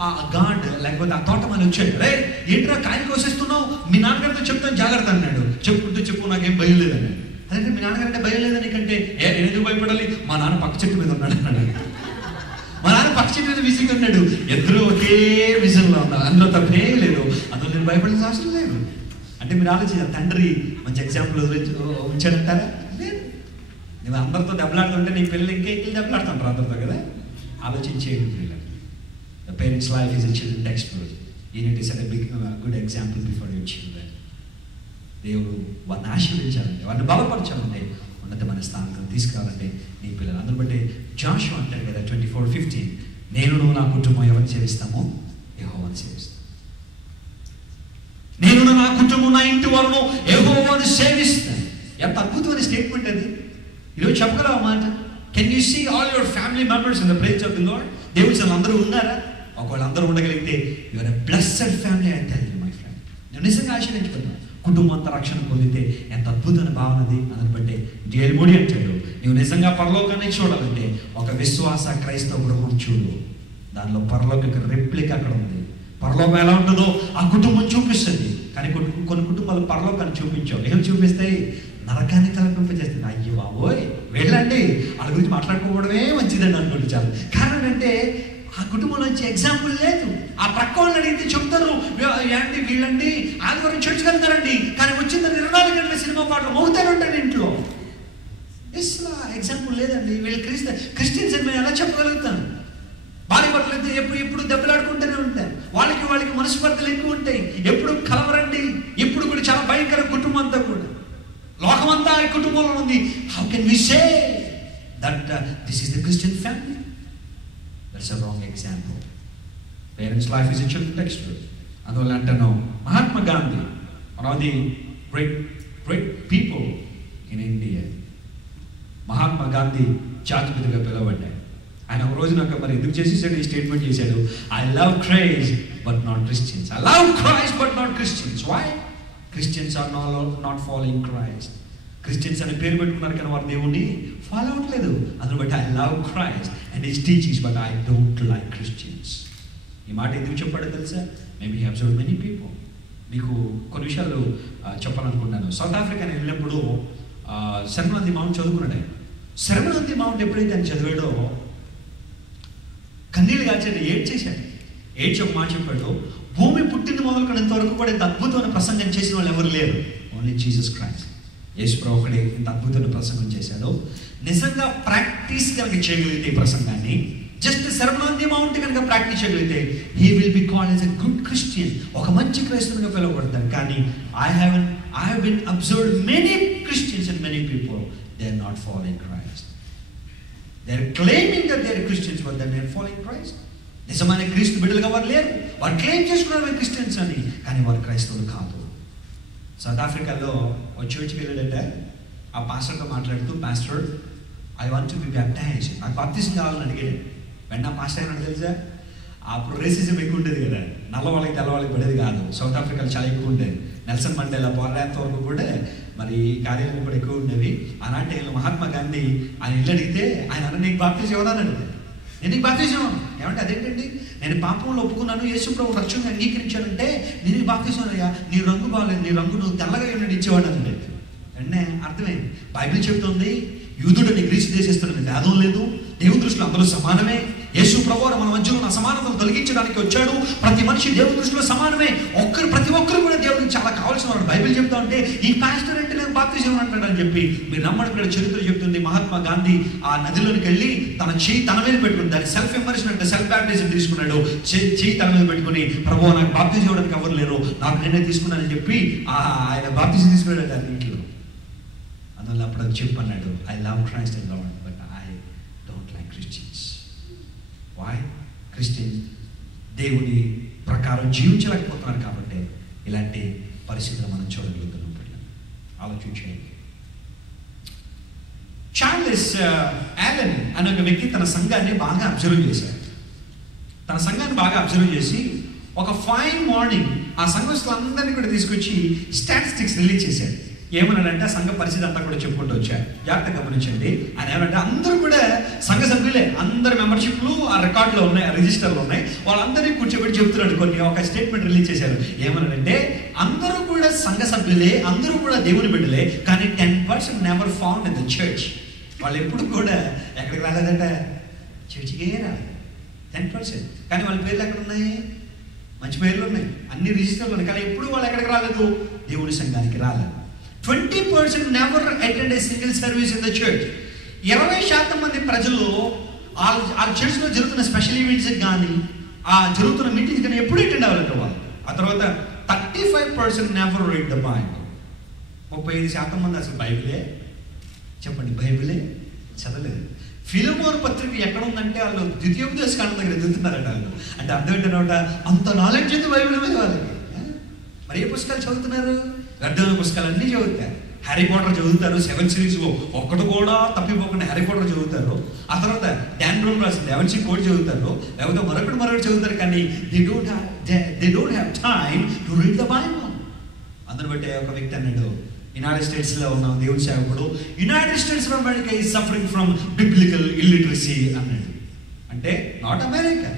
ఆ గాడ్ లేకపోతే ఆ తోట మన వచ్చాడు. రే ఏంట్రా కాయలు కోసేస్తున్నావు, మీ నాన్నగారితో చెప్తాను జాగ్రత్త అన్నాడు. చెప్పుకుంటూ చెప్పు, నాకేం భయం లేదన్నాడు. అదే మీ నాన్నగారంటే భయం లేదని కంటే ఎందుకు భయపడాలి, మా నాన్న పక్క చెట్టు మీద ఉన్నాడు అన్నాడు. మా నాన్న పక్క చెట్టు మీద విసిగి ఉన్నాడు. ఇద్దరు ఒకే విజన్లో ఉన్నారు, అందులో తప్పే లేదు. అందులో నేను భయపడాల్సిన అవసరం లేదు. అంటే మీరు ఆలోచించారు, తండ్రి మంచి ఎగ్జాంపుల్ ఉంచాడంటారా? లేదు. నువ్వు అందరితో దెబ్బలాడుతుంటే నీ పిల్లలు ఇంకెక్కులు దెబ్బలాడుతుంటారు అందరితో కదా. ఆలోచించేయండి పిల్లలు. The parents life is a children text book. You need to set a big good example before your children. దేవుడు వారిని ఆశీర్వదించాలంటే, వారిని బలపరచాలంటే, ఉన్నతమైన స్థానానికి తీసుకురావాలంటే నీ పిల్లలు. అందులో బట్టి జాషువా అంటారు కదా 24:15, నేను నా కుటుంబం ఎవరిని సేవిస్తామో యెహోవాను సేవిస్తాను. నేను నా కుటుంబం నా ఇంటి వారును యెహోవాను సేవిస్తాను. ఎంత అద్భుతమైన స్టేట్మెంట్ అది. ఈరోజు చెప్పగలవా మాట? Can you see all your family members in the praise of the Lord? దేవుడు అసలు అందరూ ఉన్నారా? ఒకవేళ అందరూ ఉండగలిగితే you are a blessed family. I tell you my friend, నేను నిజంగా ఆశీర్వదించుకున్నాను. కుటుంబం అంతా రక్షణ పొందితే ఎంత అద్భుతమైన భావన అది. అందుని బట్టి డిఎల్ మోడీ అంటాడు, నువ్వు నిజంగా పరలోకాన్ని చూడాలంటే ఒక విశ్వాస క్రైస్తవ గృహం చూడు. దానిలో పరలోక రెప్లిక్ అక్కడ ఉంది. పరలోకం ఎలా ఉంటుందో ఆ కుటుంబం చూపిస్తుంది. కానీ కొన్ని కుటుంబాలు పరలోకాన్ని చూపించావు. ఏం చూపిస్తాయి? నరకాన్ని తలపింపజేస్తుంది. అయ్యో బాబోయ్ వెళ్ళండి, వాళ్ళ గురించి మాట్లాడుకోవడమే మంచిదండి అనుకుంటు చాలు. కారణం అంటే ఆ కుటుంబంలో నుంచి ఎగ్జాంపుల్ లేదు. ఆ ప్రక్క వాళ్ళని అడిగితే చెప్తారు, ఏంటి వీళ్ళండి ఆదివారం చర్చికి వెళ్తారండి, కానీ వచ్చిందని 24 గంటల సినిమా పాటలు మోగుతారు ఉంటాడు ఇంట్లో. ఎగ్జాంపుల్ లేదండి. వీళ్ళు క్రిస్టియన్స్ అని మేము ఎలా చెప్పగలుగుతాను? భార్య భర్తలు అయితే ఎప్పుడు దెబ్బలాడుకుంటూనే ఉంటారు. వాళ్ళకి మనస్పర్ధలు ఎక్కువ ఉంటాయి. ఎప్పుడు కలవరండి. ఎప్పుడు కూడా చాలా భయంకర కుటుంబం అంతా కూడా. లోకమంతా ఈ కుటుంబంలో ఉంది. How can we say that this is the Christian family? That's a wrong example. Parents life is a children text book. అందువల్ల అంటాను, Mahatma Gandhi, one of the great people in India. Mahatma Gandhi జాతిపితగా పిలువబడ్డాడు. ఆయన ఒక రోజు నాకు మరి ఎందుకు చేసేసాడు ఈ స్టేట్మెంట్ చేశాడు, I love Christ but not Christians. I love Christ but not Christians. Why? Christians are not following Christ. Christians అనే పేరు పెట్టుకున్నారు కానీ వారు దేవుణ్ణి ఫాలో అవ్వట్లేదు. అందులో బట్టి I love Christ and his teachings but I don't like Christians. ఈ మాట ఎందుకు చెప్పాడో తెలుసా? Maybe have observed many people. మీకు కొన్ని విషయాలు చెప్పాలనుకుంటాను. సౌత్ ఆఫ్రికా వెళ్ళినప్పుడు సెర్మన్ ఆన్ ది మౌంట్ చదువుకున్నాడు ఆయన. సెర్మన్ ఆన్ ది మౌంట్ ఎప్పుడైతే ఆయన చదివాడో కన్నీళ్ళు కాచాడు, ఏడ్చేశాడు. ఏడ్చి ఒక మాట చెప్పాడు, భూమి పుట్టింది మొదలుకునేంత వరకు కూడా ఇంత అద్భుతమైన ప్రసంగం చేసిన వాళ్ళు ఎవరు లేరు, ఓన్లీ జీసస్ క్రైస్ట్. యేసు ప్రభు ఒకడే ఇంత అద్భుతమైన ప్రసంగం చేశాడు. నిజంగా ప్రాక్టీస్ కనుక చేయగలిగితే ఈ ప్రసంగాన్ని, just sermon on the Mount కనుక ప్రాక్టీస్ చేయగలిగితే he will be called as a good Christian, ఒక మంచి క్రైస్తవునిగా పిలువబడతాడు. కానీ I have been observed many Christians and many people they are not following Christ. They are claiming that they are Christians but they are not following Christ. నిజమైన క్రీస్తు బిడ్డలుగా వారు లేరు. వారు క్లెయిమ్ చేసుకున్నారు క్రిస్టియన్స్ అని, కానీ వారు క్రైస్తవులు కాదు. సౌత్ ఆఫ్రికాలో ఒక చర్చ్కి వెళ్ళాడంటే ఆ పాస్టర్తో మాట్లాడుతూ, pastor I want to be baptised, నాకు బాప్టిజం కావాలని అడిగాడు. వెంటనే పాస్టర్ అయినా తెలుసా, అప్పుడు రేసిజం ఎక్కువ ఉండేది కదా, నల్ల వాళ్ళకి తెల్ల వాళ్ళకి పడేది కాదు. సౌత్ ఆఫ్రికాలో చాలా ఎక్కువ ఉండేది. నెల్సన్ మండేలా పోరాటం వరకు కూడా మరి కార్యాలయం కూడా ఎక్కువ ఉండేవి. అలాంటి మహాత్మా గాంధీ ఆయన ఇల్లు అడిగితే ఆయన అన్న నీకు బాప్టిజం ఇవ్వదని అడిగాడు. నేను నీకు బాప్టిజం ఏమంటే అదేంటండి, నేను పాపంలో ఒప్పుకున్నాను, యేసు ప్రభు రక్షణగా అంగీకరించానంటే నేను బాప్టిజం అయ్యా, నీ రంగు బాగాలేదు, నీ రంగు నువ్వు తెల్లగా ఉన్నట్టు ఇచ్చేవాడు అంటే వెంటనే అర్థమైంది. బైబిల్ చెప్తుంది యూదుడని గ్రీసు దేశస్తుడని భేదం లేదు, దేవుని దృష్టిలో అందరూ సమానమే. యేసు ప్రభువు మన మధ్యలో ఉన్న అసమానతను తొలగించడానికి వచ్చాడు. ప్రతి మనిషి దేవుని దృష్టిలో సమానమే. ప్రతి ఒక్కరు కూడా దేవుడికి చాలా కావాల్సిన వాడు. బైబిల్ చెప్తా ఉంటే ఈ పాస్టర్ అంటే నేను బాప్టిజం అంటాడు అని చెప్పి మీరు నమ్మడం కూడా చరిత్ర చెప్తుంది. మహాత్మా గాంధీ ఆ నదిలోకి వెళ్ళి తన చేయి తన మీద పెట్టుకుని, దాన్ని సెల్ఫ్ ఇమర్షన్ అంటే సెల్ఫ్ బ్యాప్టిజం తీసుకున్నాడు. చేయి తన మీద పెట్టుకుని, ప్రభువు నాకు బాప్టిజం ఇవ్వడానికి ఎవరు లేరు, నాకు నేనే తీసుకున్నానని చెప్పి ఆయన బాప్టిజం తీసుకున్నాడు ఆ ఇంట్లో. అందువల్ల అప్పుడు అది చెప్పన్నాడు, I love Christ and Lord but I don't like Christians. Why? Christians దేవుని ప్రకారం జీవించలేకపోతున్నారు కాబట్టి ఇలాంటి పరిస్థితులు మనం చూడగలుగుతున్నాం. ఆలోచించండి. చార్లెస్ యాలెన్ అనే ఒక వ్యక్తి తన సంఘాన్ని బాగా అబ్జర్వ్ చేశాడు. తన సంఘాన్ని బాగా అబ్జర్వ్ చేసి ఒక ఫైన్ మార్నింగ్ ఆ సంఘస్థులందరినీ కూడా తీసుకొచ్చి స్టాటిస్టిక్స్ రిలీజ్ చేశాడు. ఏమన్నాడంటే ఆ సంఘ పరిస్థితి అంతా కూడా చెప్పుకుంటూ వచ్చాడు. జాగ్రత్తగా గమనించండి. ఆయన ఏమంటే అందరూ కూడా సంఘ సభ్యులే, అందరి మెంబర్షిప్లు ఆ రికార్డులో ఉన్నాయి, ఆ రిజిస్టర్లో ఉన్నాయి. వాళ్ళందరినీ కూర్చోబెట్టి చెప్తున్నాడు. కొన్ని ఒక స్టేట్మెంట్ రిలీజ్ చేశారు. ఏమన్నాడంటే అందరూ కూడా సంఘ సభ్యులే, అందరూ కూడా దేవుని బిడ్డలే, కానీ 10% never found in the church. వాళ్ళు ఎప్పుడు కూడా ఎక్కడికి రాలేదంట, చర్చికే రాలేదు. 10%. కానీ వాళ్ళ పేర్లు ఎక్కడ ఉన్నాయి? మంచి పేర్లు ఉన్నాయి, అన్ని రిజిస్టర్లు ఉన్నాయి, కానీ ఎప్పుడు వాళ్ళు ఎక్కడికి రాలేదు? దేవుని సంఘానికి రాలేదు. 20% never attend a single service in the church. 20% మంది ప్రజలు ఆ చర్చ్లో జరుగుతున్న స్పెషల్ ఈవెంట్స్ కానీ ఆ జరుగుతున్న మీటింగ్స్ కానీ ఎప్పుడు అటెండ్ అవ్వాలంటే వాళ్ళు. ఆ తర్వాత 35% నెవర్ రీడ్ ద బైబిల్. 35% మంది అసలు బైబిలే, చెప్పండి, బైబిలే చదవలేదు. ఫిలిమోను పత్రిక ఎక్కడ ఉందంటే వాళ్ళు ద్వితీయోపదేశకాండం దగ్గర ఎదుగుతున్నారట వాళ్ళు. అంటే అర్థం ఏంటనమాట, అంత నాలెడ్జ్ ఉంది బైబిల్ మీద వాళ్ళకి. మరి ఏ పుస్తకాలు చదువుతున్నారు? వ్యర్థమైన పుస్తకాలు అన్నీ చదువుతారు. హ్యారీ పాటర్ చదువుతారు, 7 సిరీస్ ఒక్కటి కూడా తప్పిపోకుండా హ్యారీ పాటర్ చదువుతారు. ఆ తర్వాత డాన్ బ్రౌన్ రాసిన డెవెన్సీ కోడ్ చదువుతారు, లేకపోతే మరొకటి చదువుతారు. కానీ they don't have time to read the Bible. అందుని బట్టి ఒక వ్యక్తి అన్నాడు, యునైటెడ్ స్టేట్స్లో ఉన్న దేవుని సేవకుడు, United states of America is suffering from biblical illiteracy అన్నాడు. అంటే not America,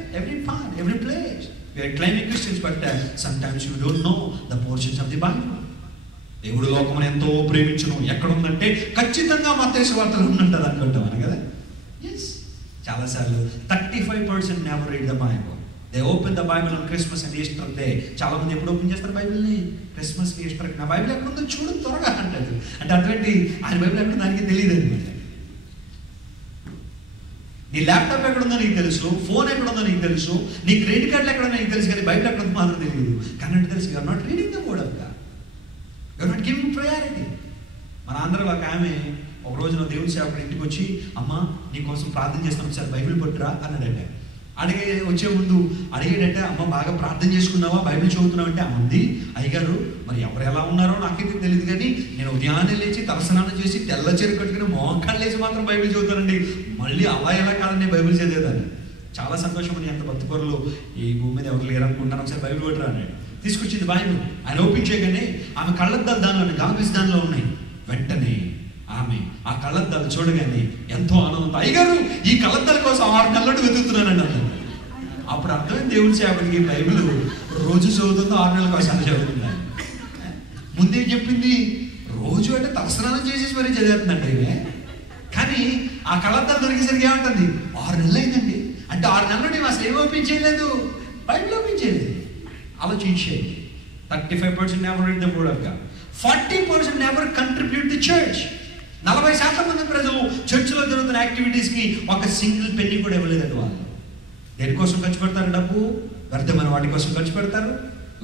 every place we are claiming Christians but sometimes you don't know the portions of the Bible. దేవుడు లోకమును ఎంతో ప్రేమించును ఎక్కడ ఉందంటే ఖచ్చితంగా మత్తయి సువార్తలో ఉందంటది అనుకుంటాం అని కదా. ఎస్, చాలాసార్లు 35% never read the Bible. They open the Bible on Christmas and Easter day. చాలా మంది ఎప్పుడు ఓపెన్ చేస్తారు బైబిల్ని? Christmas, Easter. నా బైబిల్ ఎక్కడ ఉందో చూడు త్వరగా అంటాడు. అంటే అటువంటి ఆయన బైబిల్ ఎక్కడ దానికి తెలియదు అనమాట. నీ ల్యాప్టాప్ ఎక్కడ ఉందో నీకు తెలుసు, ఫోన్ ఎక్కడ ఉందో నీకు తెలుసు, నీ క్రెడిట్ కార్డులు ఎక్కడ ఉందో నీకు తెలుసు, కానీ బైబిల్ ఎక్కడ ఉందో మాత్రం తెలియదు. కానీ అంటే తెలుసు, you're not reading the word of God, you're not giving priority. మన ఆంధ్రలో ఒక ఆమె ఒక రోజున దేవుని సేవకుడు ఇంటికి వచ్చి, అమ్మ నీకోసం ప్రార్థన చేస్తాను, ఒకసారి బైబిల్ పట్టురా అన్నాడంటే. అడిగే వచ్చే ముందు అడిగేటంటే, అమ్మ బాగా ప్రార్థన చేసుకున్నావా, బైబిల్ చదువుతున్నావు అంటే, ఉంది అయ్యగారు, మరి ఎవరు ఎలా ఉన్నారో నాకైతే తెలియదు, కానీ నేను ఉదయాన్నే లేచి తలస్నానం చేసి తెల్ల చీర కట్టుకుని మోకాళ్ళు లేచి మాత్రం బైబిల్ చదువుతానండి. మళ్ళీ అలా ఎలా కాదని బైబిల్ చదివేదాన్ని. చాలా సంతోషం అండి, ఎంత భక్తిపరులు ఈ భూమి మీద ఎవరు లేరు అనుకుంటాను. ఒకసారి బైబిల్ పట్టురా అన్నాడు, తీసుకొచ్చింది బైబిల్. ఆయన ఓపెన్ చేయగానే ఆమె కళ్ళద్దాలు దానిలో గాంబీస్ దానిలో ఉన్నాయి. వెంటనే ఆమె ఆ కళ్ళద్దాలు చూడగానే ఎంతో ఆనందంతో, అయ్యగారు ఈ కళ్ళద్దాల కోసం 6 నెలల నుండి వెతుకుతున్నానండి అన్నాడు. అప్పుడు అర్థమైంది దేవుడి సేవకుడికి బైబిల్ రోజు చదువుతుందో 6 నెలల కోసం చదువుతుంది. ముందేం చెప్పింది, రోజు అంటే తలస్నానం చేసేసి మరీ చదివేస్తుందండి. కానీ ఆ కళ్ళద్దాలు దొరికేసరికి ఏమంటుంది, 6 నెలలు అయిందండి అంటే 6 నెలల నుండి అసలు ఏం ఓపెన్ చేయలేదు, బైబిల్ ఓపెన్ చేయలేదు. ఆలోచించేది. 35% never read the word of God. 40% never contribute the church. 40% మంది ప్రజలు చర్చిలో జరుగుతున్న యాక్టివిటీస్కి ఒక సింగిల్ పెన్నీ కూడా ఇవ్వలేదండి. వాళ్ళు దేనికోసం ఖర్చు పెడతారు? డబ్బు, వ్యర్థమైన వాటి కోసం ఖర్చు పెడతారు,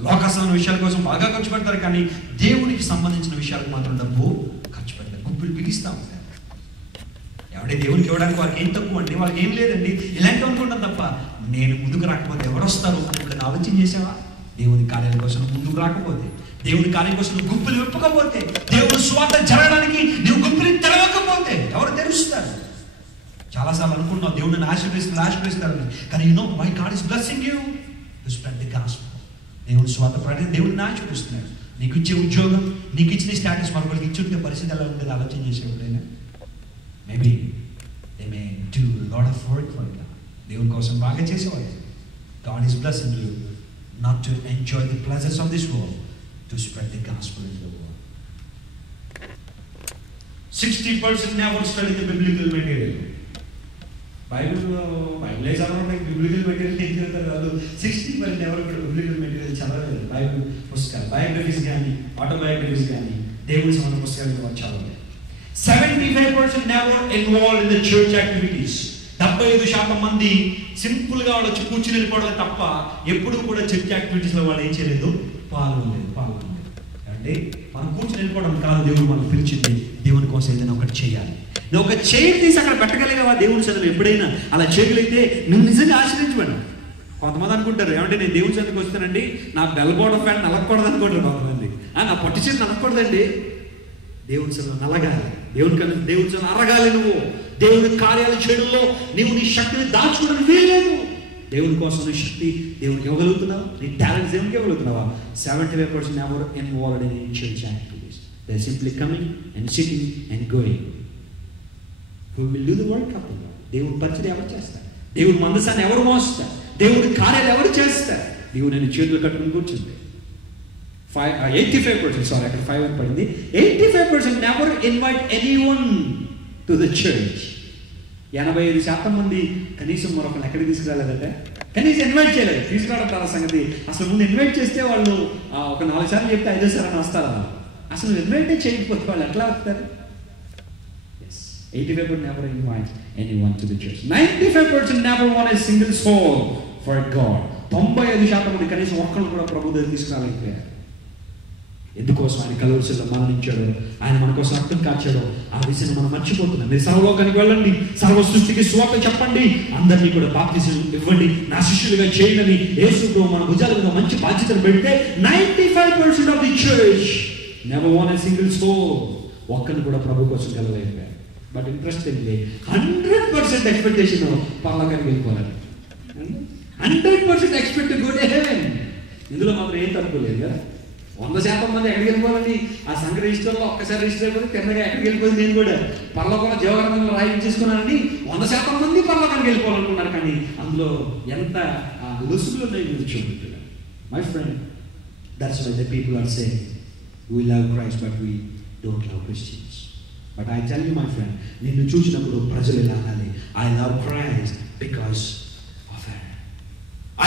లోకసమైన విషయాల కోసం బాగా ఖర్చు పెడతారు, కానీ దేవునికి సంబంధించిన విషయాలకు మాత్రం డబ్బు ఖర్చు పెడతారు. గుంపులు బిగిస్తూ ఉంటారు. ఎవడే దేవునికి ఇవ్వడానికి వాళ్ళకి ఏం తక్కువ అండి, వాళ్ళకి ఏం లేదండి, ఇలాంటివి అనుకుంటాం తప్ప నేను ముందుకు రాకపోతే ఎవరు వస్తారు అని ఆలోచన చేసావా? దేవుని కార్యాల కోసం ముందుకు రాకపోతే, దేవుని కార్యం కోసం నువ్వు గుంపులు విప్పకపోతే, దేవుని స్వార్థ జరగడానికి నువ్వు గుంపుని తెరవకపోతే ఎవరు తెరుస్తారు? చాలాసార్లు అనుకుంటున్నావు దేవుడిని ఆశీర్వదిస్తారని, కానీ you know why God is blessing you to spread the gospel. దేవుని స్వార్థ ప్రకటన దేవుడిని ఆశీర్వదిస్తున్నాడు. నీకు ఇచ్చే ఉద్యోగం, నీకు ఇచ్చిన స్టేటస్ మరొకరికి ఇచ్చి ఉంటే పరిస్థితి ఎలా ఉండేది ఆలోచన చేసేవాడైనా. Maybe they may do lot of work for God. దేవుని కోసం బాగా చేసేవాడు. God is blessing you not to enjoy the pleasures of this world, to spread the gospel in the world. 60% never study the biblical material. Bible is around like biblical material ఏం చదువుతారు వాళ్ళు. 60% ఎవరు కూడా biblical material చదవలేదు. బైబిల్ పుస్తకాలు, బయోగ్రఫీస్ కానీ ఆటోబయోగ్రఫీస్ కానీ దేవుని సంబంధ పుస్తకాలు చదవలేదు. 75% never involved in the church activities. 75% మంది సింపుల్గా వాళ్ళు వచ్చి కూర్చుని వెళ్ళిపోవడం తప్ప ఎప్పుడు కూడా చర్చ్ యాక్టివిటీస్లో వాళ్ళు ఏం చేయలేదు, పాల్గొనలేదు. అంటే మనం కూర్చుని వెళ్ళిపోవడం కాదు, దేవుడు మనం పిలిచింది దేవుని కోసం ఏదైనా ఒకటి చేయాలి. నువ్వు ఒక చైర్ తీసి అక్కడ పెట్టగలిగావా దేవుని చదువు? ఎప్పుడైనా అలా చేయగలిగితే నువ్వు నిజంగా ఆశ్రయించబడినావు. కొంతమంది అనుకుంటారు, ఏమంటే నేను దేవుని చదువుకి వస్తానండి, నా బెల్బోర్డ్ ఫ్యాన్ నలగకూడదు అనుకుంటారు కొంతమంది. నా పట్టు చేతి నలగకూడదండి, దేవుని చదువు నలగాలి, దేవుని చదువు అరగాలి. నువ్వు దేవుని కార్యాలు చేయడంలో నీవు నీ శక్తిని దాచుకోవడానికి వీల్లేదు. దేవుని కోసం నీ శక్తి దేవునికి ఇవ్వగలుగుతున్నావా? నీ టాలెంట్స్ దేవునికి ఇవ్వగలుగుతున్నావా? 75% never involved in church activities. They are simply coming and sitting and going. Who will do the work of the Lord? దేవుని పరిచర్య ఎవరు చేస్తారు? దేవుని మందసాన్ని ఎవరు మోస్తారు? దేవుని కార్యాలు ఎవరు చేస్తారు? దేవుని నేను చేతులు కట్టుకుని కూర్చుంటే 85%, సారీ అక్కడ 5 అని పడింది. 85% never invite anyone to the church. 85% మంది కనీసం మరొకరు ఎక్కడికి తీసుకురాలేదంటే, కనీసం ఇన్వైట్ చేయలేదు. తీసుకురావడం చాలా సంగతి. అసలు ముందు ఇన్వైట్ చేస్తే వాళ్ళు ఒక 4 సార్లు చెప్తే 5వ సార్లు వస్తారా? అసలు ఇన్వైటే చేయకపోతే వాళ్ళు ఎట్లా వస్తారు? 85% never invite anyone to the church. 95% never won a single soul for God. 95% మంది కనీసం ఒక్కళ్ళు కూడా ప్రభు దగ్గర తీసుకురాలేకపోయారు. ఎందుకోసం ఆయన కలువరిలో మరణించాడు, ఆయన మన కోసం రక్తం కాచాడు, ఆ విషయాన్ని మనం మర్చిపోతున్నాం. మీరు సర్వలోకానికి వెళ్ళండి, సర్వ సృష్టికి సువార్త చెప్పండి, అందరినీ కూడా బాప్తిజం ఇవ్వండి, నా శిష్యులుగా చేయండి. యేసుతో మన భుజాల మీద మంచి బాధ్యతలు పెడితే 95% of the church never won a single soul. ఒక్కరిని కూడా ప్రభు కోసం కలవలేకపోయారు. బట్ ఇంట్రెస్టింగ్లీ 100% ఎక్స్పెక్టేషన్ పరలోకానికి వెళ్ళిపోవాలి. 100% expect to go to heaven. ఇందులో మాత్రం ఏం తప్పు లేదు కదా. 100% మంది ఎక్కడికి వెళ్ళిపోవాలండి? ఆ సంఘ రిజిస్టర్లో ఒక్కసారి రిజిస్టర్ అయిపోతే తిన్నగా ఎక్కడికి వెళ్ళిపోయింది. నేను కూడా పరలోకంలో జీవగ్రంథంలో రాయించేసుకున్నానండి. 100% మంది పరలోకానికి వెళ్ళిపోవాలనుకున్నారు, కానీ అందులో ఎంత లొసుగులు ఉన్నాయి మీరు చూపుతున్నారు. My friend, that's why the people are saying we love Christ but we don't love Christians. But I tell you my friend, నిన్ను చూసినప్పుడు ప్రజలు ఎలా అనాలి? I love Christ because of her.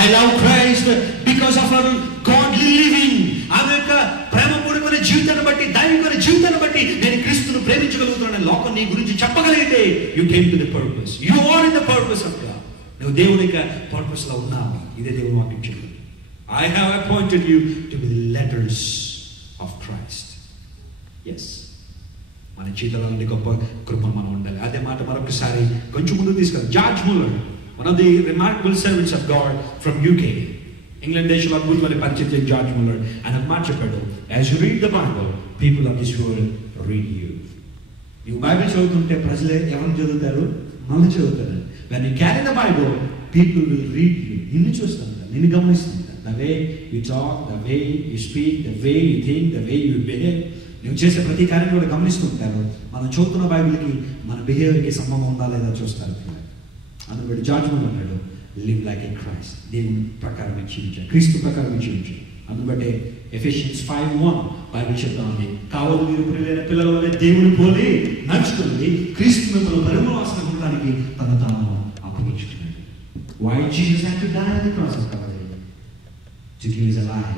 I love Christ because of our godly living. ఆమె యొక్క ప్రేమపూర్వకమైన జీవితాన్ని బట్టి, దైవికమైన జీవితాన్ని బట్టి నేను క్రీస్తును ప్రేమించగలుగుతున్నాను. లోకం నీ గురించి చెప్పగలిగితే you came to the purpose. You are in the purpose of God. నువ్వు దేవుని యొక్క పర్పస్ లో ఉన్నావు. ఇదే దేవుని వాక్యం చెప్తుంది. I have appointed you to be the letters of Christ. Yes. మన జీవితంలో గొప్ప కృప మనం ఉండాలి. అదే మాట మరొకసారి కొంచెం ముందు తీసుకెళ్ళి George Muller One of the remarkable servants of God from UK, England దేశంలో అద్భుతమైన పరిచయం జార్జ్ ముల్లర్, ఆయన ఒక మాట చెప్పాడు, as you read the Bible people of this world read you. నువ్వు బైబిల్ చదువుతుంటే ప్రజలే ఎవరిని చదువుతారు? మనం చదువుతారు. When you carry the Bible people will read you. నిన్ను చూస్తుంటారు, నిన్ను గమనిస్తుంటారు. The way you talk, the way you speak, the way you think, the way you behave. నువ్వు చేసే ప్రతి కార్యం కూడా గమనిస్తుంటారు. మనం చదువుతున్న బైబిల్కి మన బిహేవియర్కి సంబంధం ఉందా లేదా చూస్తారు. అందుకని జార్జ్ ముల్లర్ అన్నాడు, లివ్ లైక్ ఏ క్రైస్ట్. దేవుని ప్రకారం జీవించాలి, క్రీస్తు ప్రకారం జీవించాలి. అందుబట్టే ఎఫెషియన్స్ 5:1 బైబిల్ చెప్తామండి, కావలి మీరు ప్రియులైన పిల్లల వలె దేవుని పోలి నడుచుకుని క్రీస్తు మిమ్మల్ని పరిమళవాసన ఉండడానికి తన తాను అప్పగించుకున్నాడు. Why Jesus had to die on the cross of Calvary? To give us a life